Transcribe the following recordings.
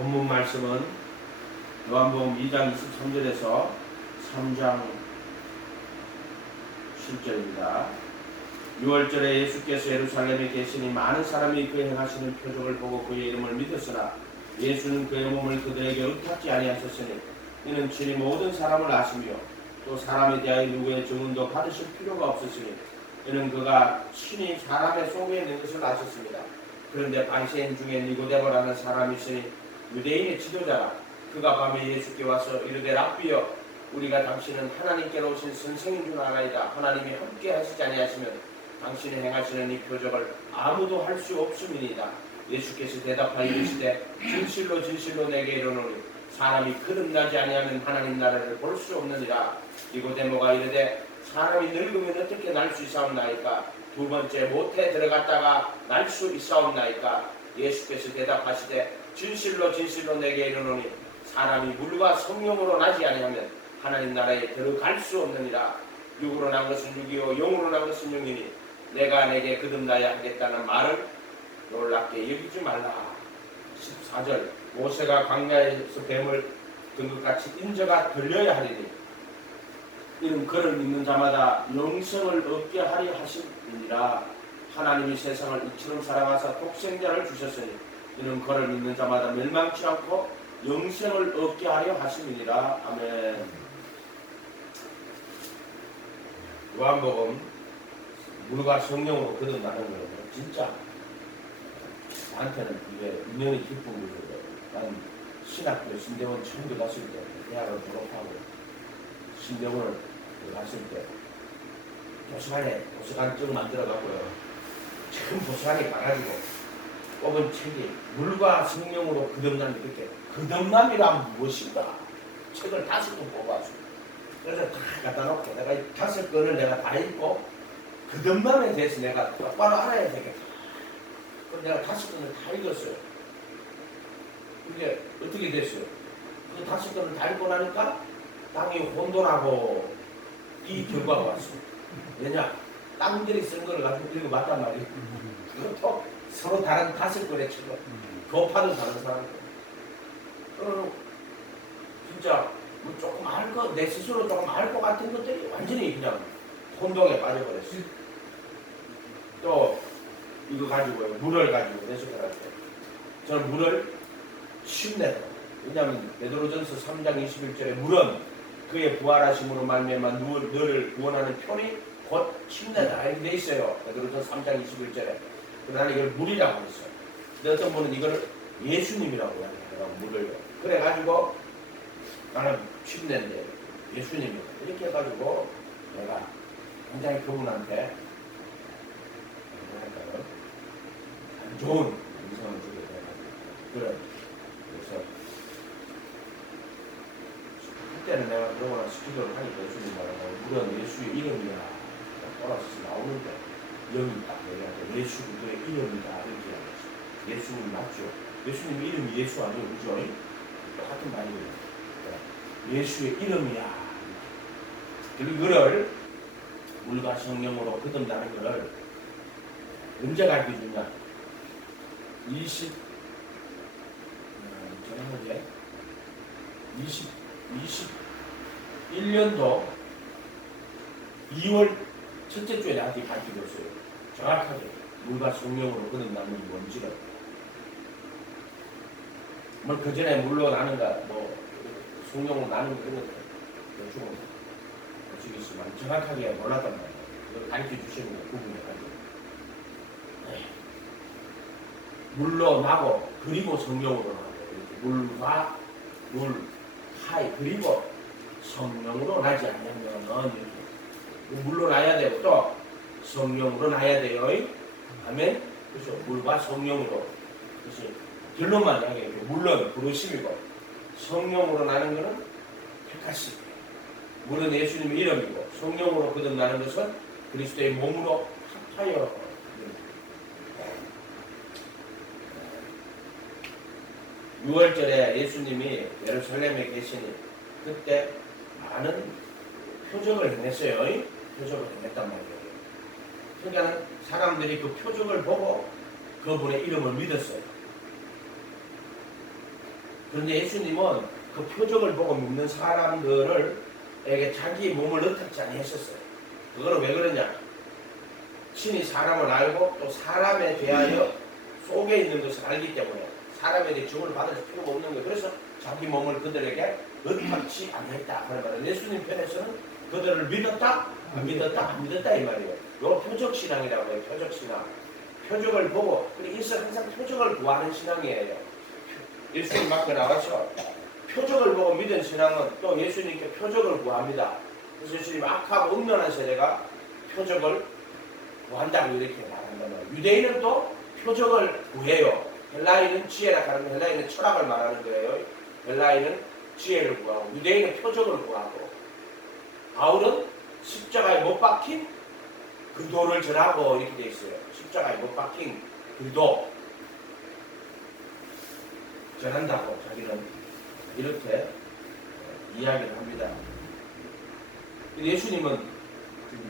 본문 말씀은 요한복음 2장 23절에서 3장 7절입니다. 6월절에 예수께서 예루살렘에 계시니 많은 사람이 그 행하시는 표적을 보고 그의 이름을 믿었으나 예수는 그의 몸을 그들에게 의탁지 아니하셨으니 이는 친히 모든 사람을 아시며 또 사람에 대하여 누구의 증언도 받으실 필요가 없으시니 이는 그가 친히 사람의 속에 있는 것을 아셨습니다. 그런데 바리새인 중에 니고데모라는 사람이 있으니 유대인의 지도자라. 그가 밤에 예수께 와서 이르되 랍비여 우리가 당신은 하나님께로 오신 선생인 줄 알아이다. 하나님이 함께 하시지 아니하시면 당신이 행하시는 이 표적을 아무도 할 수 없음이니이다. 예수께서 대답하여 이르시되 진실로 진실로 내게 이르노니 사람이 거듭나지 아니하면 하나님 나라를 볼 수 없느니라. 니고데모가 이르되 사람이 늙으면 어떻게 날 수 있사옵나이까? 두 번째 모태에 들어갔다가 날 수 있사옵나이까? 예수께서 대답하시되 진실로 진실로 내게 이르노니 사람이 물과 성령으로 나지 아니하면 하나님 나라에 들어갈 수 없느니라. 육으로 난 것은 육이요 영으로 난 것은 영이니 내가 내게 거듭나야 하겠다는 말을 놀랍게 여기지 말라. 14절 모세가 광야에서 뱀을 든 것 같이 인자가 들려야 하리니 이는 그를 믿는 자마다 영생을 얻게 하리 하심이니라. 하나님이 세상을 이처럼 사랑하사 독생자를 주셨으니 이는 그를 믿는 자마다 멸망치 않고 영생을 얻게 하려 하심이니라. 아멘. 요한복음 물과 성령으로 거듭나는 거는 진짜 나한테는 이게 운명의 기쁨이거든. 난 신학교 신대원 처음 들어갔을 때 대학을 졸업하고 신대원을 갔을 때 도서관에 도서관증 만들어갖고요. 처음 도서관에 가가지고 뽑은 책이 물과 성령으로 거듭남 이렇게 거듭남이란 무엇인가 책을 5권 뽑아서 그래서 다 갖다 놓고 내가 5권을 내가 다 읽고 거듭남에 대해서 내가 똑바로 알아야 되겠다. 그래서 내가 5권을 다 읽었어요. 그게 어떻게 됐어요? 그 5권을 다 읽고 나니까 땅이 혼돈하고 이 결과가 왔어. 왜냐? 땅들이 쓴 거를 가지고 읽어봤단 말이에요. 그것도 서로 다른 5권의 책을 교파도 다른 사람들. 진짜 뭐 조금 내 스스로 조금 알 것 같은 것들이 완전히 그냥 혼동에 빠져버렸어. 또 이거 가지고요. 물을 가지고 내수할 때 저는 물을 쉽내요. 왜냐하면 베드로전서 3장 21절에 물은 그의 부활하심으로 말미암아 너를 구원하는 편이 곧 침내다 이렇게 돼 있어요. 베드로전서 3장 21절에. 나는 이걸 물이라고 했어요. 근데 어떤 분은 이걸 예수님이라고 해요. 물을. 그래가지고 나는 침내인데 예수님이다. 이렇게 해가지고 내가 굉장히 그분한테 안 좋은 인상을 주게 돼가지고 그래. 그래서 그때는 내가 그러거나 스피커를 하니까 예수님 말하고 물은 예수의 이름이야. 돌아서 나오는데 영이 딱 얘기하고 예수 그의 이름이다 이렇게 이야기했어요. 예수님 맞죠? 예수님 이름이 예수 아니에요? 그죠? 똑같은 말이에요. 예수의 이름이야. 그리고 이거를 물과 성령으로 거듭나는 것을 언제 가르쳐주냐? 21년도 2월 첫째 주에 나한테 가르쳐줬어요. 정확하게 물과 성령으로 거듭나는 게 뭔지를. 뭐 그 전에 물로 나는가 뭐 성령으로 나는 거 이런 것들 대충 보시겠지만 정확하게 몰랐단 말이에요. 그걸 가르쳐 주시는 거 구분해가지고 물로 나고 그리고 성령으로 나고 물과 물 하이 그리고 성령으로 나지 않으면 이렇게 물로 나야 되고 또 성령으로 나야 돼요. 아멘. 그렇죠. 물과 성령으로. 그렇지. 결론만 이야기해요. 물론 부르심이고 성령으로 나는 것은 택하심. 물은 예수님의 이름이고 성령으로 거듭나는 것은 그리스도의 몸으로 합하여. 6월절에 예수님이 예루살렘에 계시니 그때 많은 표적을 행했어요. 표적을 행했단 말이에요. 그러니까 사람들이 그 표적을 보고 그분의 이름을 믿었어요. 그런데 예수님은 그 표적을 보고 믿는 사람들에게 자기의 몸을 의탁지 아니하셨어요. 그거는 왜 그러냐? 신이 사람을 알고 또 사람에 대하여 속에 있는 것을 알기 때문에 사람에게 증을 받을 필요가 없는 거예요. 그래서 자기 몸을 그들에게 의탁치 아니했다. 그런 말은 예수님 편에서는 그들을 믿었다, 안 믿었다, 안 믿었다 이 말이에요. 이거 표적신앙이라고 해요. 표적신앙. 표적을 보고, 그래서 항상 표적을 구하는 신앙이에요. 예수님 앞에 나가서 표적을 보고 믿은 신앙은 또 예수님께 표적을 구합니다. 그래서 예수님 악하고 음란한 세대가 표적을 구한다고 이렇게 말한단 말이에요. 유대인은 또 표적을 구해요. 헬라인은 지혜라 하면 헬라인은 철학을 말하는 거예요. 헬라인은 지혜를 구하고 유대인은 표적을 구하고 바울은 십자가에 못 박힌 그도를 전하고 이렇게 돼 있어요. 십자가에 못 박힌 그도 전한다고 자기는 이렇게 이야기를 합니다. 예수님은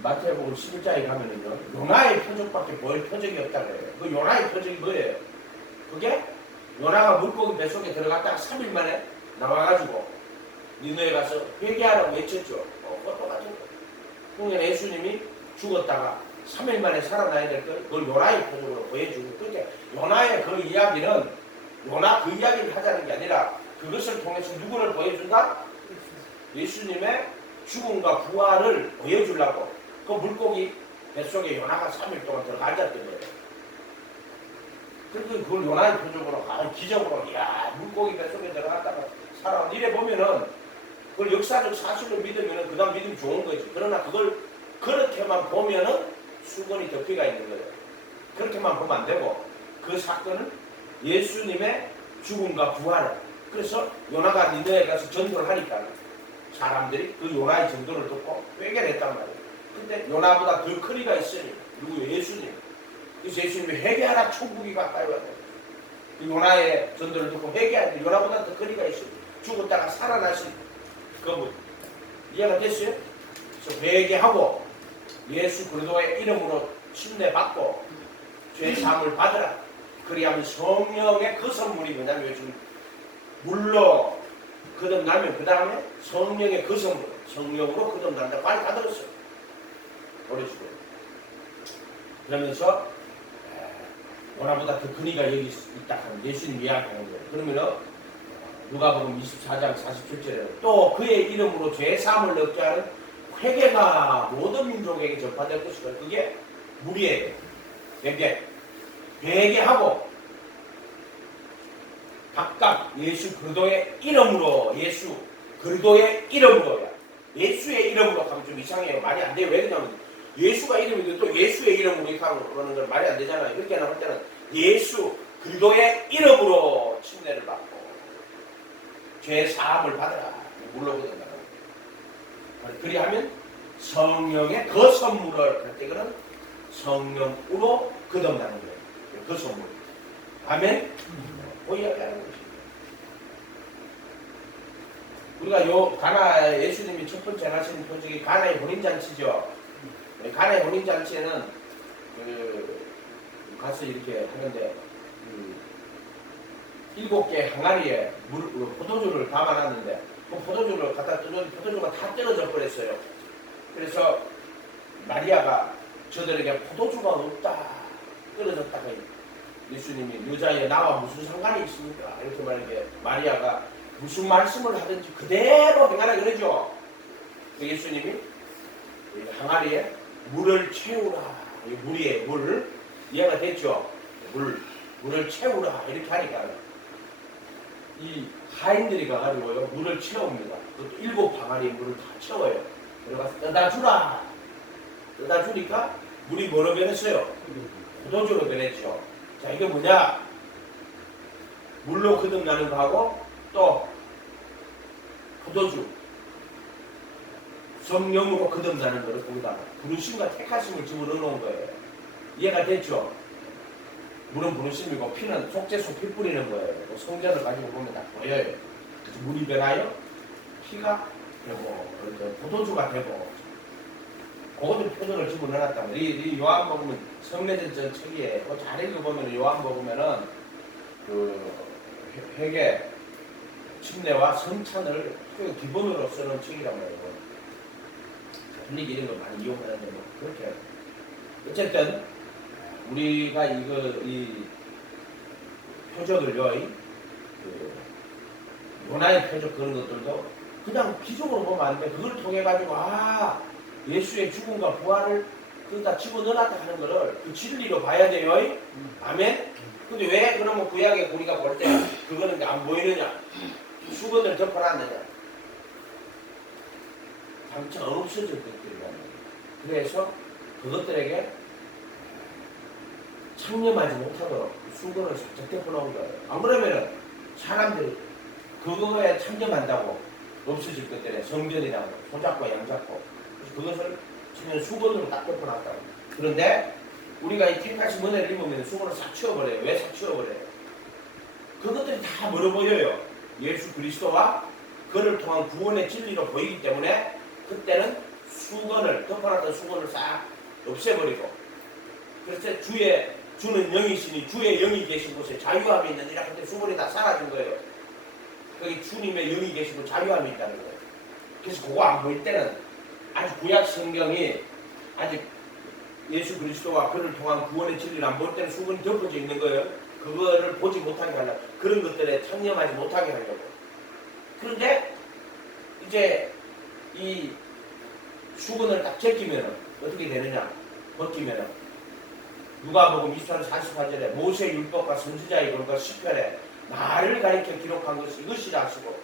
마태복음 11장에 가면은요, 요나의 표적밖에 보일 표적이 없다고 해요. 그 요나의 표적이 뭐예요? 그게 요나가 물고기 뱃속에 들어갔다가 3일 만에 나와가지고 니네에 가서 회개하라고 외쳤죠. 그것도 같은 거. 그러니까 예수님이 죽었다가 3일 만에 살아나야 될 걸 그걸 요나의 표적으로 보여주고, 그러니까 요나의 그 이야기는 요나 그 이야기를 하자는 게 아니라 그것을 통해서 누구를 보여준다? 예수님의 죽음과 부활을 보여주려고 그 물고기 뱃속에 요나가 3일 동안 들어가 앉았던 거예요. 그래서 그걸 요나의 표적으로 기적으로 야 물고기 뱃속에 들어갔다가 살아온 이래 보면은 그걸 역사적 사실로 믿으면은 그 다음 믿음이 좋은 거지. 그러나 그걸 그렇게만 보면은 수건이 덮여가 있는 거예요. 그렇게만 보면 안 되고 그 사건은 예수님의 죽음과 부활을, 그래서 요나가 니네에 가서 전도를 하니까 사람들이 그 요나의 전도를 듣고 회개를 했단 말이에요. 근데 요나보다 더 큰 이가 있으니 누구예요? 예수님. 그래서 예수님이 회개하라 천국이 가까이 왔다. 요나의 전도를 듣고 회개하는데 요나보다 더 큰 이가 있으니 죽었다가 살아나신 그분. 이해가 됐어요? 그래서 회개하고 예수 그리스도의 이름으로 침례받고 죄 사함을 받으라. 그리하면 성령의 그 선물이 뭐냐면 요즘 물로 거듭나면 그 다음에 성령의 그 선물, 성령으로 거듭난다. 많이 받았어요. 어르시고. 그러면서 요나보다 더 큰 이가 여기 있다 하는 예수님 이야기하는 거예요. 그러면은 누가복음 24장 47절에 또 그의 이름으로 죄 사함을 얻게 하는 회개가 모든 민족에게 전파될 것이다. 그게 무리예요. 회개하고 각각 예수 그리스도의 이름으로, 예수 그리스도의 이름으로야. 예수의 이름으로 하면 좀 이상해요. 말이 안 돼요. 왜 그러냐면 예수가 이름인데 또 예수의 이름으로 이렇게 하는 건 말이 안 되잖아요. 이렇게 나올 때는 예수 그리스도의 이름으로 침례를 받고 죄 사함을 받으라. 물러거든요. 그리하면 성령의 그 선물을 할 때 그는 성령으로 거듭나는 거예요. 그 선물. 아멘. 이야기하는 것입니다. 우리가 요 가나 예수님이 첫 번째 하시는 표적이 가나의 혼인잔치죠. 가나의 혼인잔치에는 가서 이렇게 하는데 7개 항아리에 포도주를 담아놨는데 그 포도주를 갖다 뜨면 포도주가 다 떨어져 버렸어요. 그래서 마리아가 저들에게 포도주가 없다, 떨어졌다가 예수님이 여자의 나와 무슨 상관이 있습니까? 이렇게 말하게 마리아가 무슨 말씀을 하든지 그대로 행하라 그러죠. 예수님이 항아리에 물을 채우라. 물이에요. 물. 이해가 됐죠? 물을 채우라. 이렇게 하니까 이 하인들이 가가지고요 물을 채웁니다. 그것도 7항아리에 물을 다 채워요. 그래서 떠다주라. 떠다주니까 물이 뭐로 변했어요? 포도주로 변했죠. 자, 이게 뭐냐? 물로 거듭나는 거하고 또 포도주, 성령으로 거듭나는 거를 거기다가 부르심과 택하심을 집어넣어 놓은 거예요. 이해가 됐죠? 물은 부르심이고 피는 속죄소 피 뿌리는 거예요. 성전을 가지고 보면 딱 보여요. 그래서 물이 변하여 피가 되고 포도주가 되고 그것도 표적을 집어넣어놨다면 이 요한복음은 성례전 책이에요. 잘 읽어보면 요한복음에는 그 회개 침례와 성찬을 기본으로 쓰는 책이란 말이에요. 분위기 이런 거 많이 이용하는데 뭐 그렇게 어쨌든 우리가 이 표적을요, 그 문화의 표적 그런 것들도 그냥 기적으로 보면 안 돼. 그걸 통해 가지고 예수의 죽음과 부활을 그다 집어넣었다 하는 거를 그 진리로 봐야 돼요. 아멘. 근데 왜 그러면 구약에 우리가 볼 때 그거는 안 보이느냐? 수건을 덮어놨느냐? 장차 없어질 것들이란 말이에요. 그래서 그것들에게 창념하지 못하도록 수건을 살짝 덮어놓은 거예요. 안 그러면은 사람들이 그거에 창념한다고 없어질 것들에 성전이라고 소잡고 양잡고 그것을 그냥 수건으로 딱 덮어놨다고. 그런데 우리가 이 택하신 은혜를 입으면 수건을 싹 치워버려요. 왜 싹 치워버려요? 그것들이 다 멀어 보여요. 예수 그리스도와 그를 통한 구원의 진리로 보이기 때문에 그때는 수건을 덮어놨던 수건을 싹 없애버리고, 그래서 주는 영이시니 주의 영이 계신 곳에 자유함이 있느니라. 그때 수건이 다 사라진 거예요. 거기 주님의 영이 계시고 자유함이 있다는 거예요. 그래서 그거 안 보일 때는 아직 구약 성경이 아직 예수 그리스도와 그를 통한 구원의 진리를 안 볼 때는 수건이 덮어져 있는 거예요. 그거를 보지 못하게 하려고, 그런 것들에 창념하지 못하게 하려고. 그런데 이제 이 수건을 딱 제끼면 어떻게 되느냐? 벗기면 누가복음 24장 48절에 모세 율법과 선지자의 글과 시편에 나를 가리켜 기록한 것이 이것이라 하시고,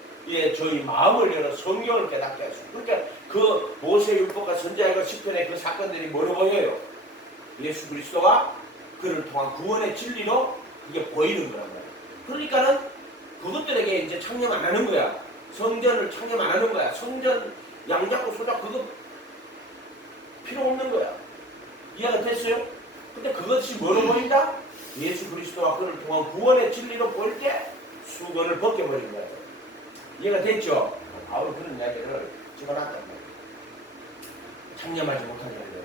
저희 마음을 열어 성경을 깨닫게 하시고. 그러니까 그 모세 율법과 선지자의 글 시편의 그 사건들이 뭐로 보여요? 예수 그리스도와 그를 통한 구원의 진리로 이게 보이는 거란 말이에요. 그러니까는 그것들에게 이제 창념 안 하는 거야. 성전을 창념 안 하는 거야. 성전 양잡고 소잡고 그거 필요 없는 거야. 이해가 됐어요? 근데 그것이 뭐로 보인다? 예수 그리스도와 그를 통한 구원의 진리로 보일 때 수건을 벗겨버린 거예요. 이해가 됐죠? 바울은 그런 이야기를 집어놨단 말이에요. 창념하지 못하게 하려고.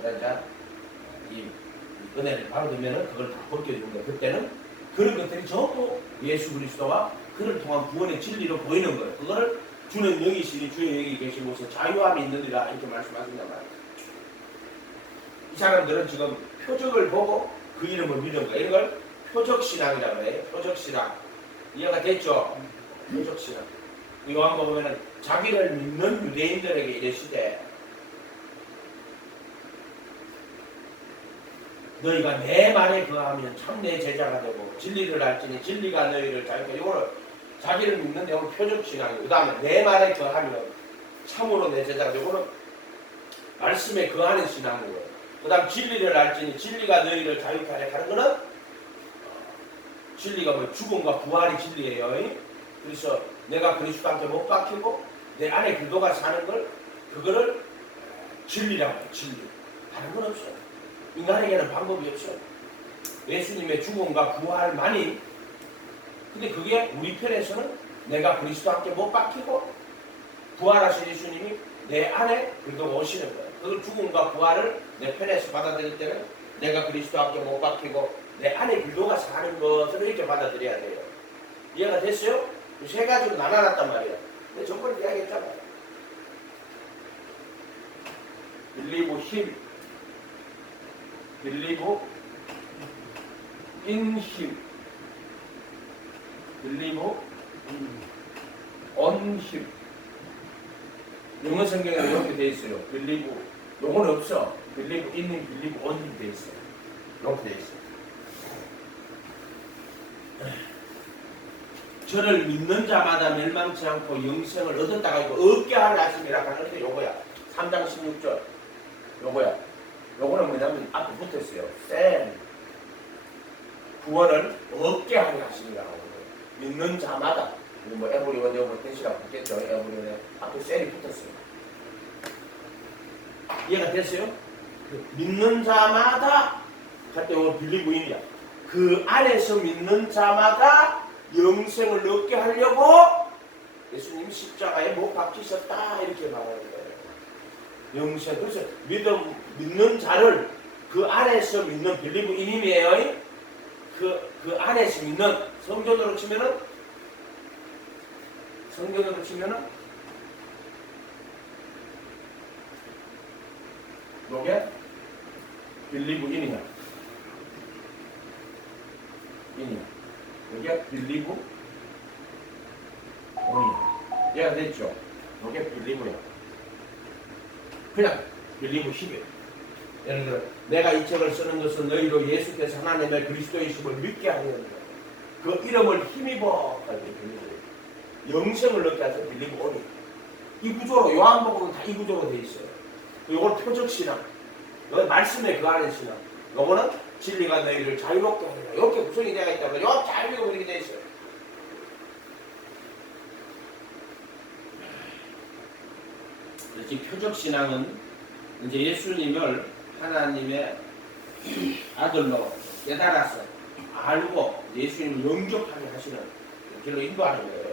그러자 이 은혜를 받으면 그걸 다 벗겨주는 거예요. 그때는 그런 것들이 전부 예수 그리스도와 그를 통한 구원의 진리로 보이는 거예요. 그거를 주는 영이시니 주의 영이 계신 곳에 자유함이 있느니라 이렇게 말씀하신단 말이에요. 이 사람들은 지금 표적을 보고 그 이름을 믿은 거예요. 이런 걸 표적신앙이라고 해요. 표적신앙. 이해가 됐죠? 표적신앙. 요한복음에는 자기를 믿는 유대인들에게 이르시되 너희가 내 말에 거하면 참 내 제자가 되고 진리를 알지니 진리가 너희를 자유케. 이거는 자기를 믿는 내용은 표적신앙이고, 그 다음에 내 말에 거하면 참으로 내 제자가 되고, 이거는 말씀에 거하는 신앙이고요. 그 다음 진리를 알지니 진리가 너희를 자유케 하려 하는 거는 진리가 뭐 죽음과 부활이 진리예요. 그래서 내가 그리스도한테 못 박히고 내 안에 그도가 사는 걸, 그거를 진리라고 해요. 진리. 다른 건 없어요. 인간에게는 방법이 없어요. 예수님의 죽음과 부활만이. 근데 그게 우리 편에서는 내가 그리스도 함께 못 박히고 부활하신 예수님이 내 안에 그리고 오시는 거예요. 그 죽음과 부활을 내 편에서 받아들일 때는 내가 그리스도 함께 못 박히고 내 안에 그리스도가 사는 것을 이렇게 받아들여야 돼요. 이해가 됐어요? 세 가지로 나눠놨단 말이에요. 근데 저번에 이야기했잖아요. believe him, believe in him, believe on him. 영어 성경에 이렇게 돼 있어요. believe, 요거는 없어. believe in him, believe on him 돼 있어요. 이렇게 돼 있어요. 저를 믿는 자마다 멸망치 않고 영생을 얻었다가 있고 얻게 하려 하심이라 하는데 요거야. 3장 16절 요거야. 요거는 뭐냐면 앞에 붙었어요. 쌤 구원을 얻게 하려 하심이라고. 믿는 자마다. 뭐 에브리원 요거 대시라고 붙겠죠. 에브리원에 앞에 쌤이 붙었어요. 이해가 됐어요? 믿는 자마다 할 때 요거 빌리브인이야. 그 안에서 믿는 자마다 영생을 얻게 하려고 예수님이 십자가에 못 박히셨다 이렇게 말하는 거예요. 영생. 그래서 믿는 자를 그 안에서 믿는 빌리브 인임이에요. 그 안에서 믿는 성전으로 치면은 성경으로 치면은 요게 빌리브 인이야. 요게 빌리브 온이야. 얘가 됐죠? 요게 빌리브야. 그냥 빌리브 10이에요. 예를 들어 내가 이 책을 쓰는 것은 너희로 예수께서 하나님의 그리스도이심을 믿게 하려는 거예요. 그 이름을 힘입어 영생을 얻게 하셔서 빌리브 온이. 이 구조로 요한복음은 다 이 구조로 돼 있어요. 요건 표적신앙, 요건 말씀에 그 안에 신앙, 요거는 진리가 너희를 자유롭게 하리라. 이렇게 구성이 되어 있다면 요 자유롭게 이렇게 되어 있어요. 이 표적신앙은 이제 예수님을 하나님의 아들로 깨달아서 알고 예수님을 영접하게 하시는 길로 인도하는 거예요.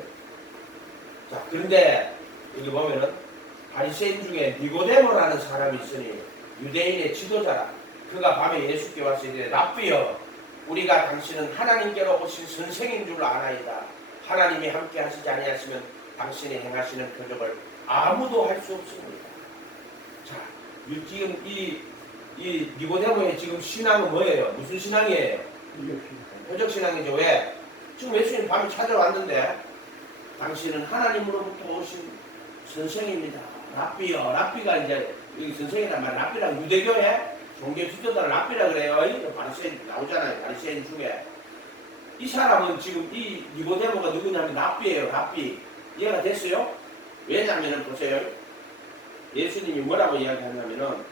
자, 그런데 여기 보면은 바리새인 중에 니고데모라는 사람이 있으니 유대인의 지도자라. 그가 밤에 예수께 와서 이르되 랍비여, 우리가 당신은 하나님께로 오신 선생인 줄 아나이다. 하나님이 함께 하시지 아니하시면 당신이 행하시는 표적을 아무도 할 수 없습니다. 자, 지금 이 니고데모의 지금 신앙은 뭐예요? 무슨 신앙이에요? 표적 신앙이죠. 왜? 지금 예수님 밤에 찾아왔는데 당신은 하나님으로부터 오신 선생입니다. 랍비요. 랍비가 이제 여기 선생이란 말, 랍비랑 유대교의 종교 지도자를 랍비라 그래요. 바리새인 나오잖아요. 바리새인 중에 이 사람은 지금 이 니고데모가 누구냐면 랍비예요. 랍비. 이해가 됐어요? 왜냐하면 보세요. 예수님이 뭐라고 이야기하냐면은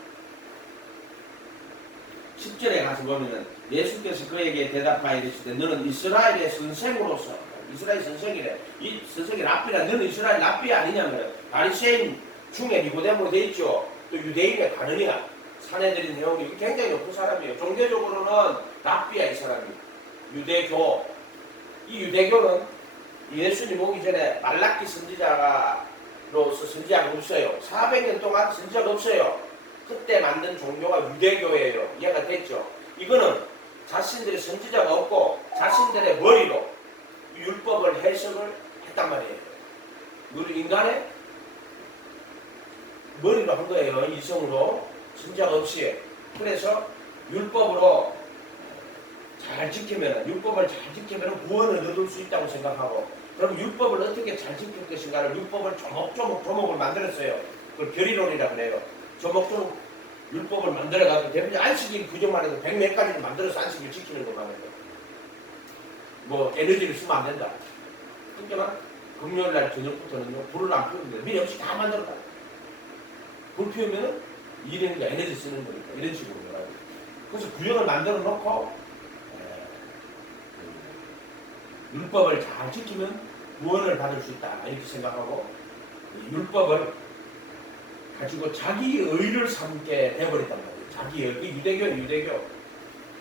10절에 가서 보면은 예수께서 그에게 대답하여 이르시되 너는 이스라엘의 선생으로서, 이스라엘 선생이래. 이 선생이 랍비라. 너는 이스라엘 랍비 아니냐면 바리새인 중에 니고데모 돼 있죠. 또 유대인의 가늠이야. 사내들인 내용이 굉장히 높은 사람이에요. 종교적으로는 랍비야 이 사람이. 유대교. 이 유대교는 예수님 오기 전에 말라기 선지자로서 선지자가 없어요. 400년 동안 선지자가 없어요. 그때 만든 종교가 유대교예요. 이해가 됐죠? 이거는 자신들의 선지자가 없고 자신들의 머리로 율법을 해석을 했단 말이에요. 우리 인간의 머리로 한 거예요. 이성으로. 선지자가 없이. 그래서 율법으로 잘 지키면, 율법을 잘 지키면 구원을 얻을 수 있다고 생각하고, 그럼 율법을 어떻게 잘 지킬 것인가를 율법을 조목을 만들었어요. 그걸 결의론이라 그래요. 조목조목 율법을 만들어가지고 대부분 안식일 규정만 해도 100몇 가지를 만들어서 안식일 지키는 것만 해도 뭐 에너지를 쓰면 안 된다. 그러니까 금요일날 저녁부터는 불을 안 피우는데 미리 없이 다 만들었다. 불 피우면은 일하니까 에너지 쓰는 거니까 이런 식으로 해가지고. 그래서 규정을 만들어 놓고 율법을 잘 지키면 구원을 받을 수 있다 이렇게 생각하고 율법을 가지고 자기 의를 삼게 되어버렸단 말이에요. 자기 의. 이 유대교는 유대교.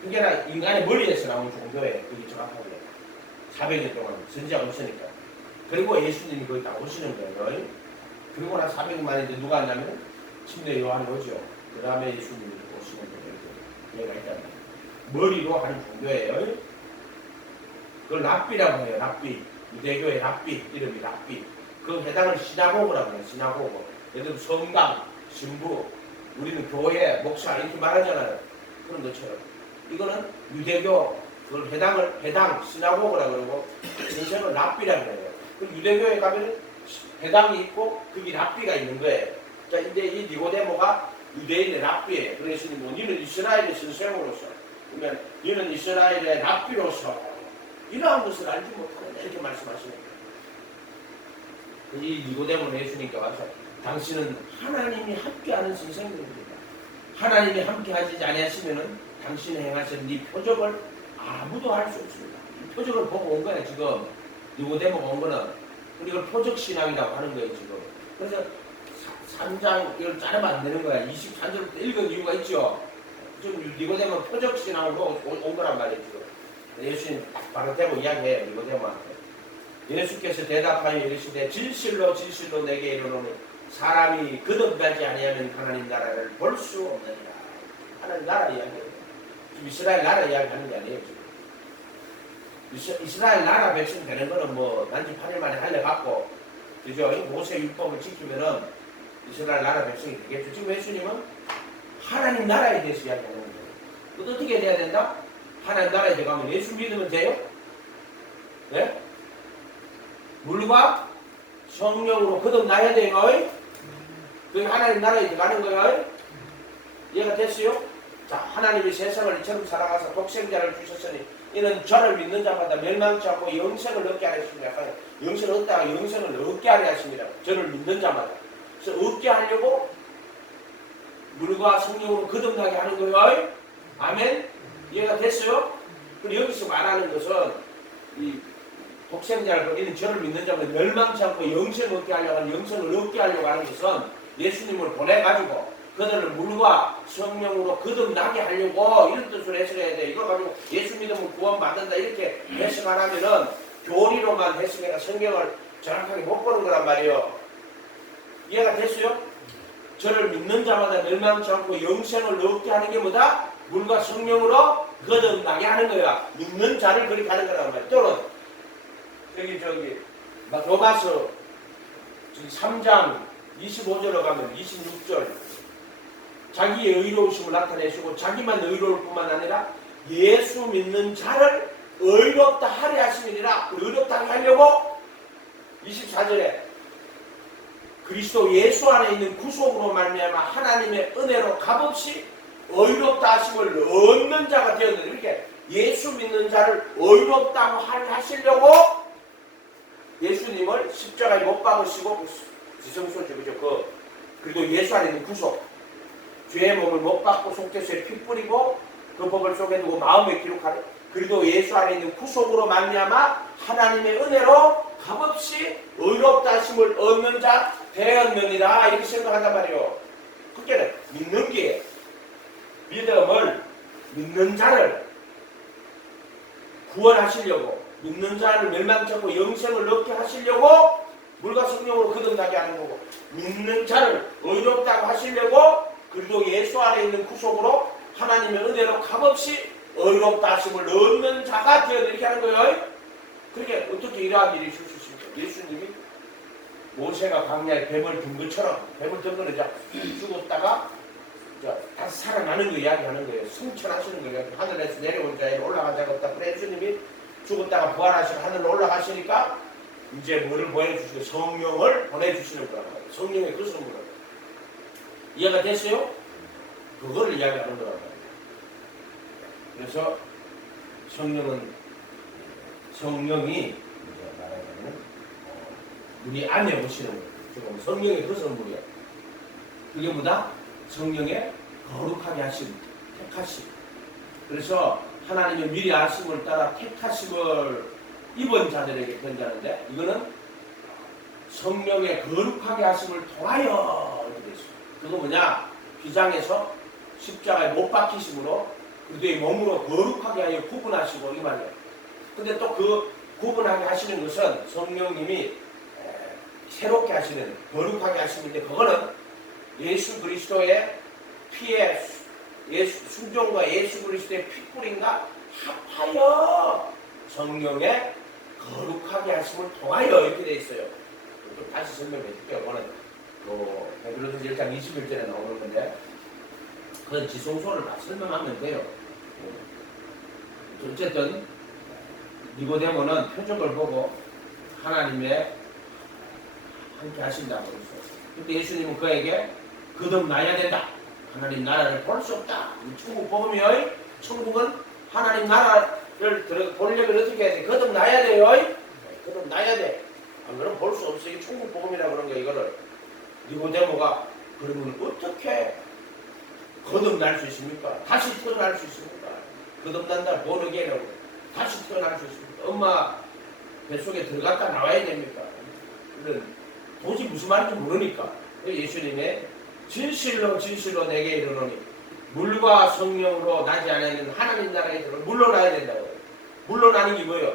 그게 인간의 머리에서 나온 종교예요. 그게 정확하게. 400년 동안 선지자가 없으니까. 그리고 예수님이 거기 다 오시는 거예요. 그리고 나 400년 만에 이제 누가 왔냐면 침례 요한이 오죠. 그 다음에 예수님이 오시는 거예요. 얘가 있단 말이에요. 머리로 하는 종교예요. 그걸 랍비라고 해요. 랍비. 유대교의 랍비. 이름이 랍비. 그 해당을 시나고그라고 해요. 시나고그. 예를 들면 성당, 신부, 우리는 교회, 목사 이렇게 말하잖아요. 그런 것처럼. 이거는 유대교, 그걸 해당, 시나고그라고 그러고, 선생은 랍비라고 해요. 그 유대교에 가면 해당이 있고, 거기 랍비가 있는 거예요. 자, 이제 이 니고데모가 유대인의 랍비예요. 그래서 뭐, 니는 이스라엘의 선생으로서, 그러면 니는 이스라엘의 랍비로서, 이러한 것을 알지 못하는 이렇게 말씀하시는 거예요. 이 니고데모는 예수님께 와서, 당신은 하나님이 함께하는 선생님입니다. 하나님이 함께하지 아니하시면은 당신이 행하시는 이 표적을 아무도 할 수 없습니다. 이 표적을 보고 온 거예요. 지금 니고데모가 온 거는. 이걸 표적신앙이라고 하는 거예요. 지금. 그래서 3장 이걸 자르면 안 되는 거야. 23절부터 읽은 이유가 있죠. 지금 니고데모 표적신앙으로 온 거란 말이에요. 지금. 예수님 바로 대고 이야기해요. 니고데모한테. 예수께서 대답하여 이르시되 진실로 진실로 내게 이르노니 사람이 거듭나지 아니하면 하나님 나라를 볼 수 없느니라. 하나님 나라 이야기해요. 지금 이스라엘 나라 이야기하는 게 아니에요. 지금. 이스라엘 나라 백성 되는 거는 뭐 난지 8일 만에 할려갖고 그죠? 모세 율법을 지키면은 이스라엘 나라 백성이 되겠죠. 지금 예수님은 하나님 나라에 대해서 이야기하는 거예요. 또 어떻게 돼야 된다? 하나님 나라에 들어가면 예수 믿으면 돼요? 네? 물과 성령으로 거듭나야 돼요. 그 하나님 나라에 들어가는 거예요. 이해가 됐어요? 자, 하나님이 세상을 이처럼 살아가서 독생자를 주셨으니 이는 저를 믿는 자마다 멸망치 않고 영생을 얻게 하였습니다. 영생을 얻다가 영생을 얻게 하려 하십니다. 저를 믿는 자마다. 그래서 얻게 하려고 물과 성령으로 거듭나게 하는 거예요. 아멘? 이해가 됐어요? 그리고 여기서 말하는 것은 이 독생자를 이는 저를 믿는 자마다 멸망치 않고 영생을 얻게 하려고 하는 영생을 얻게 하려고 하는 것은 예수님을 보내가지고 그들을 물과 성령으로 거듭나게 하려고 이런 뜻으로 해석해야 돼. 이걸 가지고 예수 믿으면 구원받는다 이렇게 해석 안 하면은 교리로만 해석해가 성경을 정확하게 못 보는 거란 말이에요. 이해가 됐어요? 저를 믿는 자마다 멸망치 않고 영생을 얻게 하는 게 뭐다? 물과 성령으로 거듭나게 하는 거야. 믿는 자를 그렇게 하는 거란 말이야. 또는 저기 로마서 3장 25절로 가면 26절 자기의 의로우심을 나타내시고 자기만 의로울 뿐만 아니라 예수 믿는 자를 의롭다 하려 하심이니라. 의롭다 하려고 24절에 그리스도 예수 안에 있는 구속으로 말미암아 하나님의 은혜로 값없이 의롭다 하심을 얻는 자가 되었는데 이렇게 예수 믿는 자를 의롭다고 하시려고 예수님을 십자가에 못 박으시고 지성소죠, 그죠? 그리고 예수 안에 있는 구속 죄의 몸을 못 받고 속죄소에 피 뿌리고 그 법을 속에 두고 마음에 기록하래. 그리고 예수 안에 있는 구속으로 말미암아 하나님의 은혜로 값없이 의롭다 하심을 얻는 자 되었느니라 이렇게 생각한단 말이에요. 그때는 믿는 게 믿음을 믿는 자를 구원하시려고 믿는 자를 멸망치 않고 영생을 얻게 하시려고 물과 성령으로 거듭나게 하는 거고 믿는 자를 의롭다고 하시려고 그리고 예수 안에 있는 구속으로 하나님의 은혜로 값없이 의롭다 하심을 얻는 자가 되어 이렇게 하는 거예요. 그렇게 어떻게 이러한 일이 있을 수 있습니까? 예수님이 모세가 광야에 뱀을 든 것처럼 뱀을 든 거는 죽었다가 다시 살아나는 거 이야기하는 거예요. 승천하시는 거예요. 하늘에서 내려온 자에 올라간 자가 없다. 그래 예수님이 죽었다가 부활하시고 하늘로 올라가시니까 이제 뭐를 보내주시고 성령을 보내주시는 거란 말이에요. 성령의 그 선물을. 이해가 됐어요? 그거를 이야기하는 거란 말이에요. 그래서 성령이 말하자면 우리 안에 오시는 거예요. 성령의 그 선물이야. 그게 뭐다? 성령의 거룩하게 하심, 택하심. 그래서 하나님의 미리 아심을 따라 택하심을 입은 자들에게 편지하는데 이거는 성령의 거룩하게 하심을 통하여 이렇게 되어 있어요. 그거 뭐냐? 비장에서 십자가에 못 박히심으로 그들의 몸으로 거룩하게 하여 구분하시고 이 말이에요. 근데 또 그 구분하게 하시는 것은 성령님이 새롭게 하시는 거룩하게 하시는데 그거는 예수 그리스도의 피에 순종과 예수 그리스도의 핏불인가 합하여 성령의 거룩하게 하심을 통하여 이렇게 되어 있어요. 다시 설명해 줄게요. 그거는 베드로전서 1장 21절에 나오는 건데 그건 지성소를 다 설명하면 돼요. 어쨌든 니고데모는 표적을 보고 하나님의 함께 하신다고 그랬어요. 근데 예수님은 그에게 거듭나야 된다. 하나님 나라를 볼 수 없다. 천국 복음이요. 천국은 하나님 나라를 보려면 어떻게 해야 돼? 거듭나야 돼요. 거듭나야 돼. 안 그러면 볼 수 없어. 이게 천국 복음이라고 그런 거야. 이거를 니고데모가 그러면 어떻게 거듭날 수 있습니까? 다시 태어날 수 있습니까? 거듭난다. 보너게라고 다시 태어날 수 있습니까? 엄마 뱃속에 들어갔다 나와야 됩니까? 도저히 무슨 말인지 모르니까 예수님의 진실로 진실로 내게 이르노니 물과 성령으로 나지 않는 하나님 나라에 들어 물러나야 된다고요. 물러나는 게 뭐예요?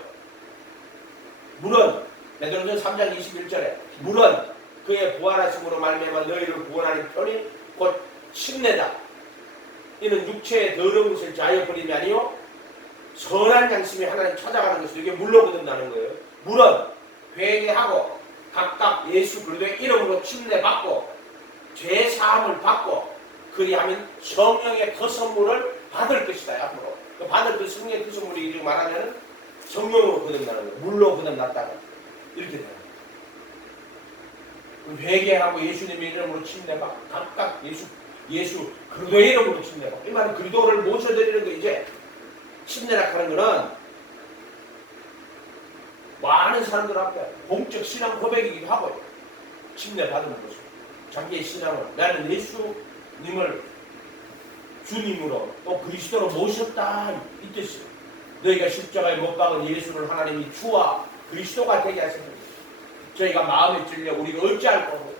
물은 베드로전서 3장 21절에 물은 그의 부활하심으로 말미암아 너희를 구원하는 편이 곧 침례다. 이는 육체의 더러운 것을 자여 버림이 아니요 선한 양심이 하나님 찾아가는 것을 이게 물로 거듭나는 거예요. 물은 회개하고 각각 예수 그리스도의 이름으로 침례받고 죄 사함을 받고 그리하면 성령의 그 선물을 받을 것이다. 앞으로 받을 그 성령의 그 선물이 이렇게 말하면 성령으로 거듭나는 거예요. 물로 거듭났다가 이렇게 돼요. 회개하고 예수님의 이름으로 침례받고 각각 예수 그리스도의 이름으로 침례받고 이 말은 그리스도를 모셔드리는 거. 이제 침례라 하는 거는 많은 사람들 앞에 공적 신앙 고백이기도 하고 침례받는 것이고 자기의 신앙을 나는 예수님을 주님으로 또 그리스도로 모셨다 이 뜻이에요. 너희가 십자가에 못 박은 예수를 하나님이 주와 그리스도가 되게 하셨습니다. 저희가 마음에 찔려 우리가 어찌할 거고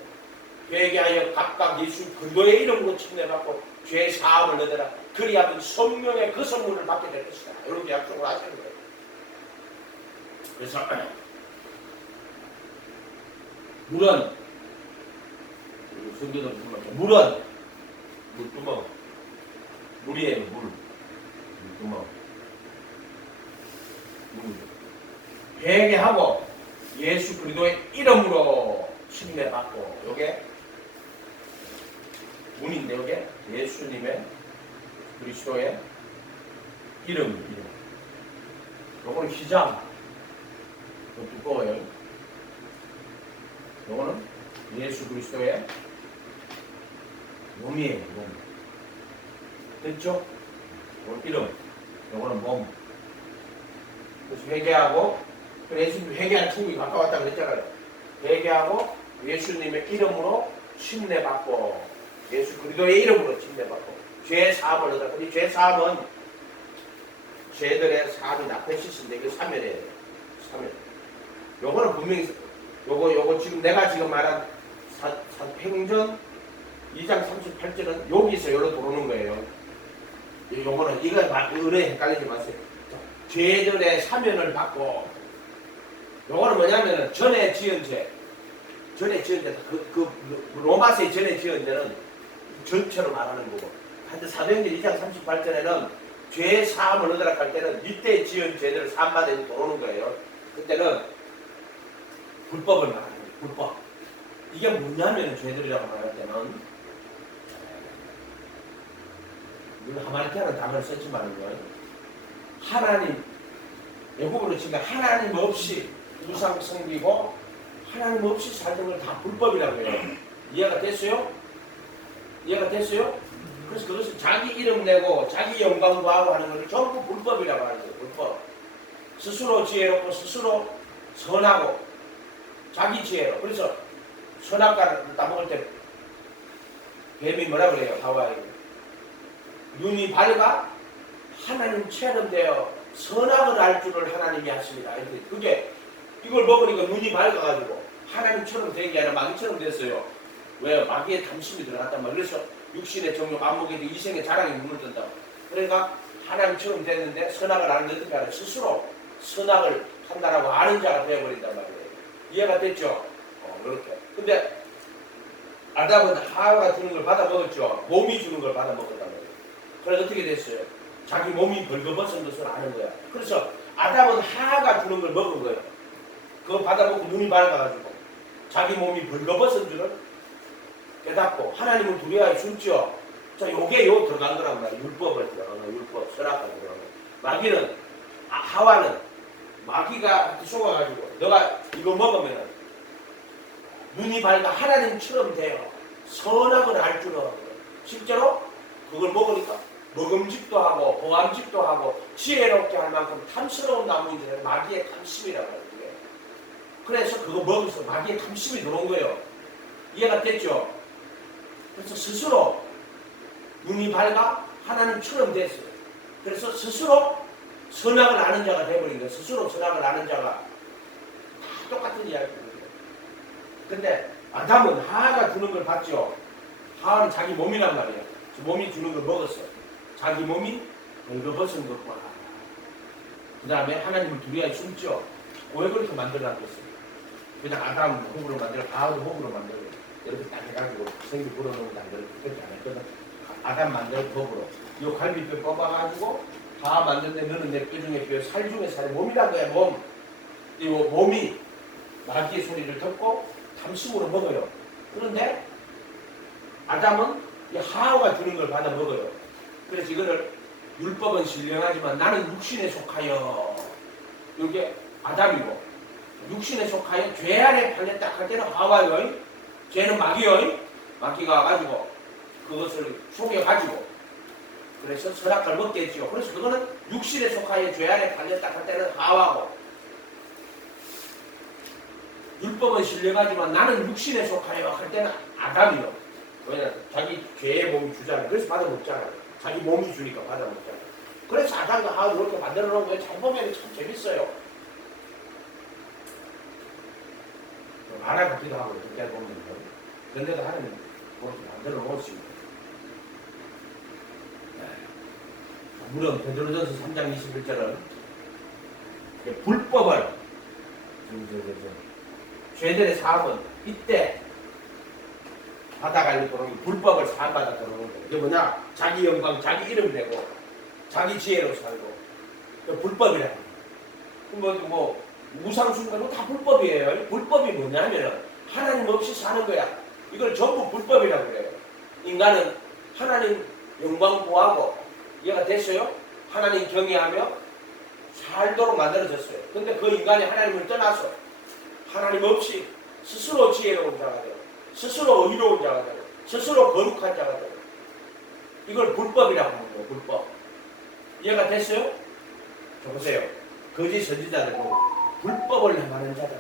회개하여 각각 예수 그리스도의 이름으로 침례받고 죄 사함을 얻으라. 그리하면 성령의 그 선물을 받게 될 것이다. 이렇게 약속을 하시는 거예요. 그래서 물은 성경은 물은 물구멍 물이에요. 물구멍 물 회개하고 예수 그리스도의 이름으로 침례받고 요게 문인데 요게 예수님의 그리스도의 이름 요거는 희장 두꺼워요. 요거는 예수 그리스도의 몸이에요. 몸 됐죠? 요건 이름 요거는 몸. 그래서 회개하고 예수님 회개하는 천국이 가까웠다고 그랬잖아요. 회개하고 예수님의 이름으로 침례받고 예수 그리스도의 이름으로 침례받고 죄 사함을 얻어. 근데 죄 사함은 죄들의 사함이 나페시스인데 이게 사멸이에요. 사멸. 요거는 분명히 요거 지금 내가 지금 말한 사도행전 2장 38절은 여기서 여기로 들어오는 거예요. 요거는 이거 의뢰 헷갈리지 마세요. 죄들의 사면을 받고 요거는 뭐냐면은 전에 지은 죄 그 로마서의 전에 지은 죄는 전체로 말하는 거고 근데 사도행전 2장 38절에는 죄 사함을 얻으라 할 때는 이때 지은 죄들을 사함받아 들어오는 거예요. 그때는 불법을 말하는 거예요. 불법. 이게 뭐냐면 죄들이라고 말할 때는 물론 하마리케라는 단어를 썼지만 하나님 외국어로 치면 하나님 없이 우상 섬기고 하나님 없이 살던 걸 다 불법이라고 해요. 이해가 됐어요? 이해가 됐어요? 그래서 그것을 자기 이름 내고 자기 영광 구하고 하는 걸 전부 불법이라고 하는 거예요. 불법. 스스로 지혜롭고 스스로 선하고 자기 지혜로. 그래서 선악과를 따먹을 때 뱀이 뭐라 그래요? 하와이 눈이 밝아 하나님처럼 되어 선악을 알 줄을 하나님이 하십니다. 그게 이걸 먹으니까 눈이 밝아가지고 하나님처럼 된 게 아니라 마귀처럼 됐어요. 왜요? 마귀의 탐심이 들어갔단 말이에요. 그래서 육신의 정욕, 안목에 이생의 자랑이 눈을 뜬다고. 그러니까 하나님처럼 됐는데 선악을 아는 어떻게 알아요? 스스로 선악을 한다라고 아는 자가 되어버린단 말이에요. 이해가 됐죠? 그렇게. 근데 아담은 하와가 주는 걸 받아 먹었죠. 몸이 주는 걸 받아 먹었단 말이에요. 그래서 어떻게 됐어요? 자기 몸이 벌거벗은 것을 아는 거야. 그래서 아담은 하와가 주는 걸 먹은 거예요. 그거 받아 먹고 눈이 밝아가지고 자기 몸이 벌거벗은 줄을 깨닫고 하나님을 두려워하여 숨죠. 자, 요게 요 들어간 거란 말이에요. 율법을 들어간 거예요. 율법, 선악과 들어간 거예요. 마귀는 하와는 마귀가 속아가지고 너가 이거 먹으면 눈이 밝아 하나님처럼 돼요. 선악을 알 줄은 실제로 그걸 먹으니까 먹음직도 하고 보암직도 하고 지혜롭게 할 만큼 탐스러운 나무인데 마귀의 탐심이라고 해요. 그래서 그거 먹어서 마귀의 탐심이 들어온 거예요. 이해가 됐죠? 그래서 스스로 눈이 밝아 하나님처럼 됐어요. 그래서 스스로 선악을 아는 자가 되어버린 거예요. 스스로 선악을 아는 자가 다 똑같은 이야기입니다. 근데 아담은 하와가 주는 걸 봤죠. 하와는 자기 몸이란 말이에요. 몸이 주는 걸 먹었어요. 자기 몸이 벌거벗은 것과 그 다음에 하나님을 두려워해 숨죠. 왜 그렇게 만들어놨겠어요? 그냥 아담 호흡으로 만들어 하와도 호흡으로 만들어 이렇게 딱 해가지고 생기 불어넣으면 안 되고 그렇게 안 했거든. 아담 만들 호흡으로 이 갈비뼈 뽑아가지고 하와 만드는데 너는 내 뼈 중에 뼈, 살 중에 살이 몸이란 거야. 몸. 이 몸이 마귀의 소리를 듣고 탐심으로 먹어요. 그런데 아담은 이 하와가 주는 걸 받아 먹어요. 그래서 이거를 율법은 신령하지만 나는 육신에 속하여, 이게 아담이고 육신에 속하여 죄 아래 팔렸다 할 때는 하와요. 죄는 마귀요. 마귀가 와가지고 그것을 속여가지고 그래서 선악과를 먹게 했죠. 그래서 그거는 육신에 속하여 죄 아래 팔렸다 할 때는 하와고, 율법은 신령하지만 나는 육신에 속하여 할 때는 아담이요. 왜냐면 자기 죄의 몸이 주잖아요. 그래서 받아 먹잖아요. 자기 몸이 주니까 받아 먹잖아요. 그래서 아담과 하와 이렇게 만들어 놓은 거예요. 잘 보면 참 재밌어요. 만화 같기도 하고 그렇게 보면 그런데도 하나님 그렇게 만들어 놓으십니다. 물론 베드로전서 3장 21절은 불법을 죄들의 사함은 이때 받아가려고 불법을 사함받아 들어오는 거예요. 이게 뭐냐? 자기 영광, 자기 이름 내고 자기 지혜로 살고 불법이라는 거예요. 뭐 우상숭배도 다 불법이에요. 불법이 뭐냐면 하나님 없이 사는 거야. 이걸 전부 불법이라고 그래요. 인간은 하나님 영광 구하고 이해가 됐어요? 하나님 경외하며 살도록 만들어졌어요. 근데 그 인간이 하나님을 떠나서 하나님 없이 스스로 지혜로운 자가 되고 스스로 의로운 자가 되고 스스로 거룩한 자가 되고 이걸 불법이라고 하는 거예요. 불법. 이해가 됐어요? 자 보세요. 거짓 선지자들 보고 불법을 행하는 자다.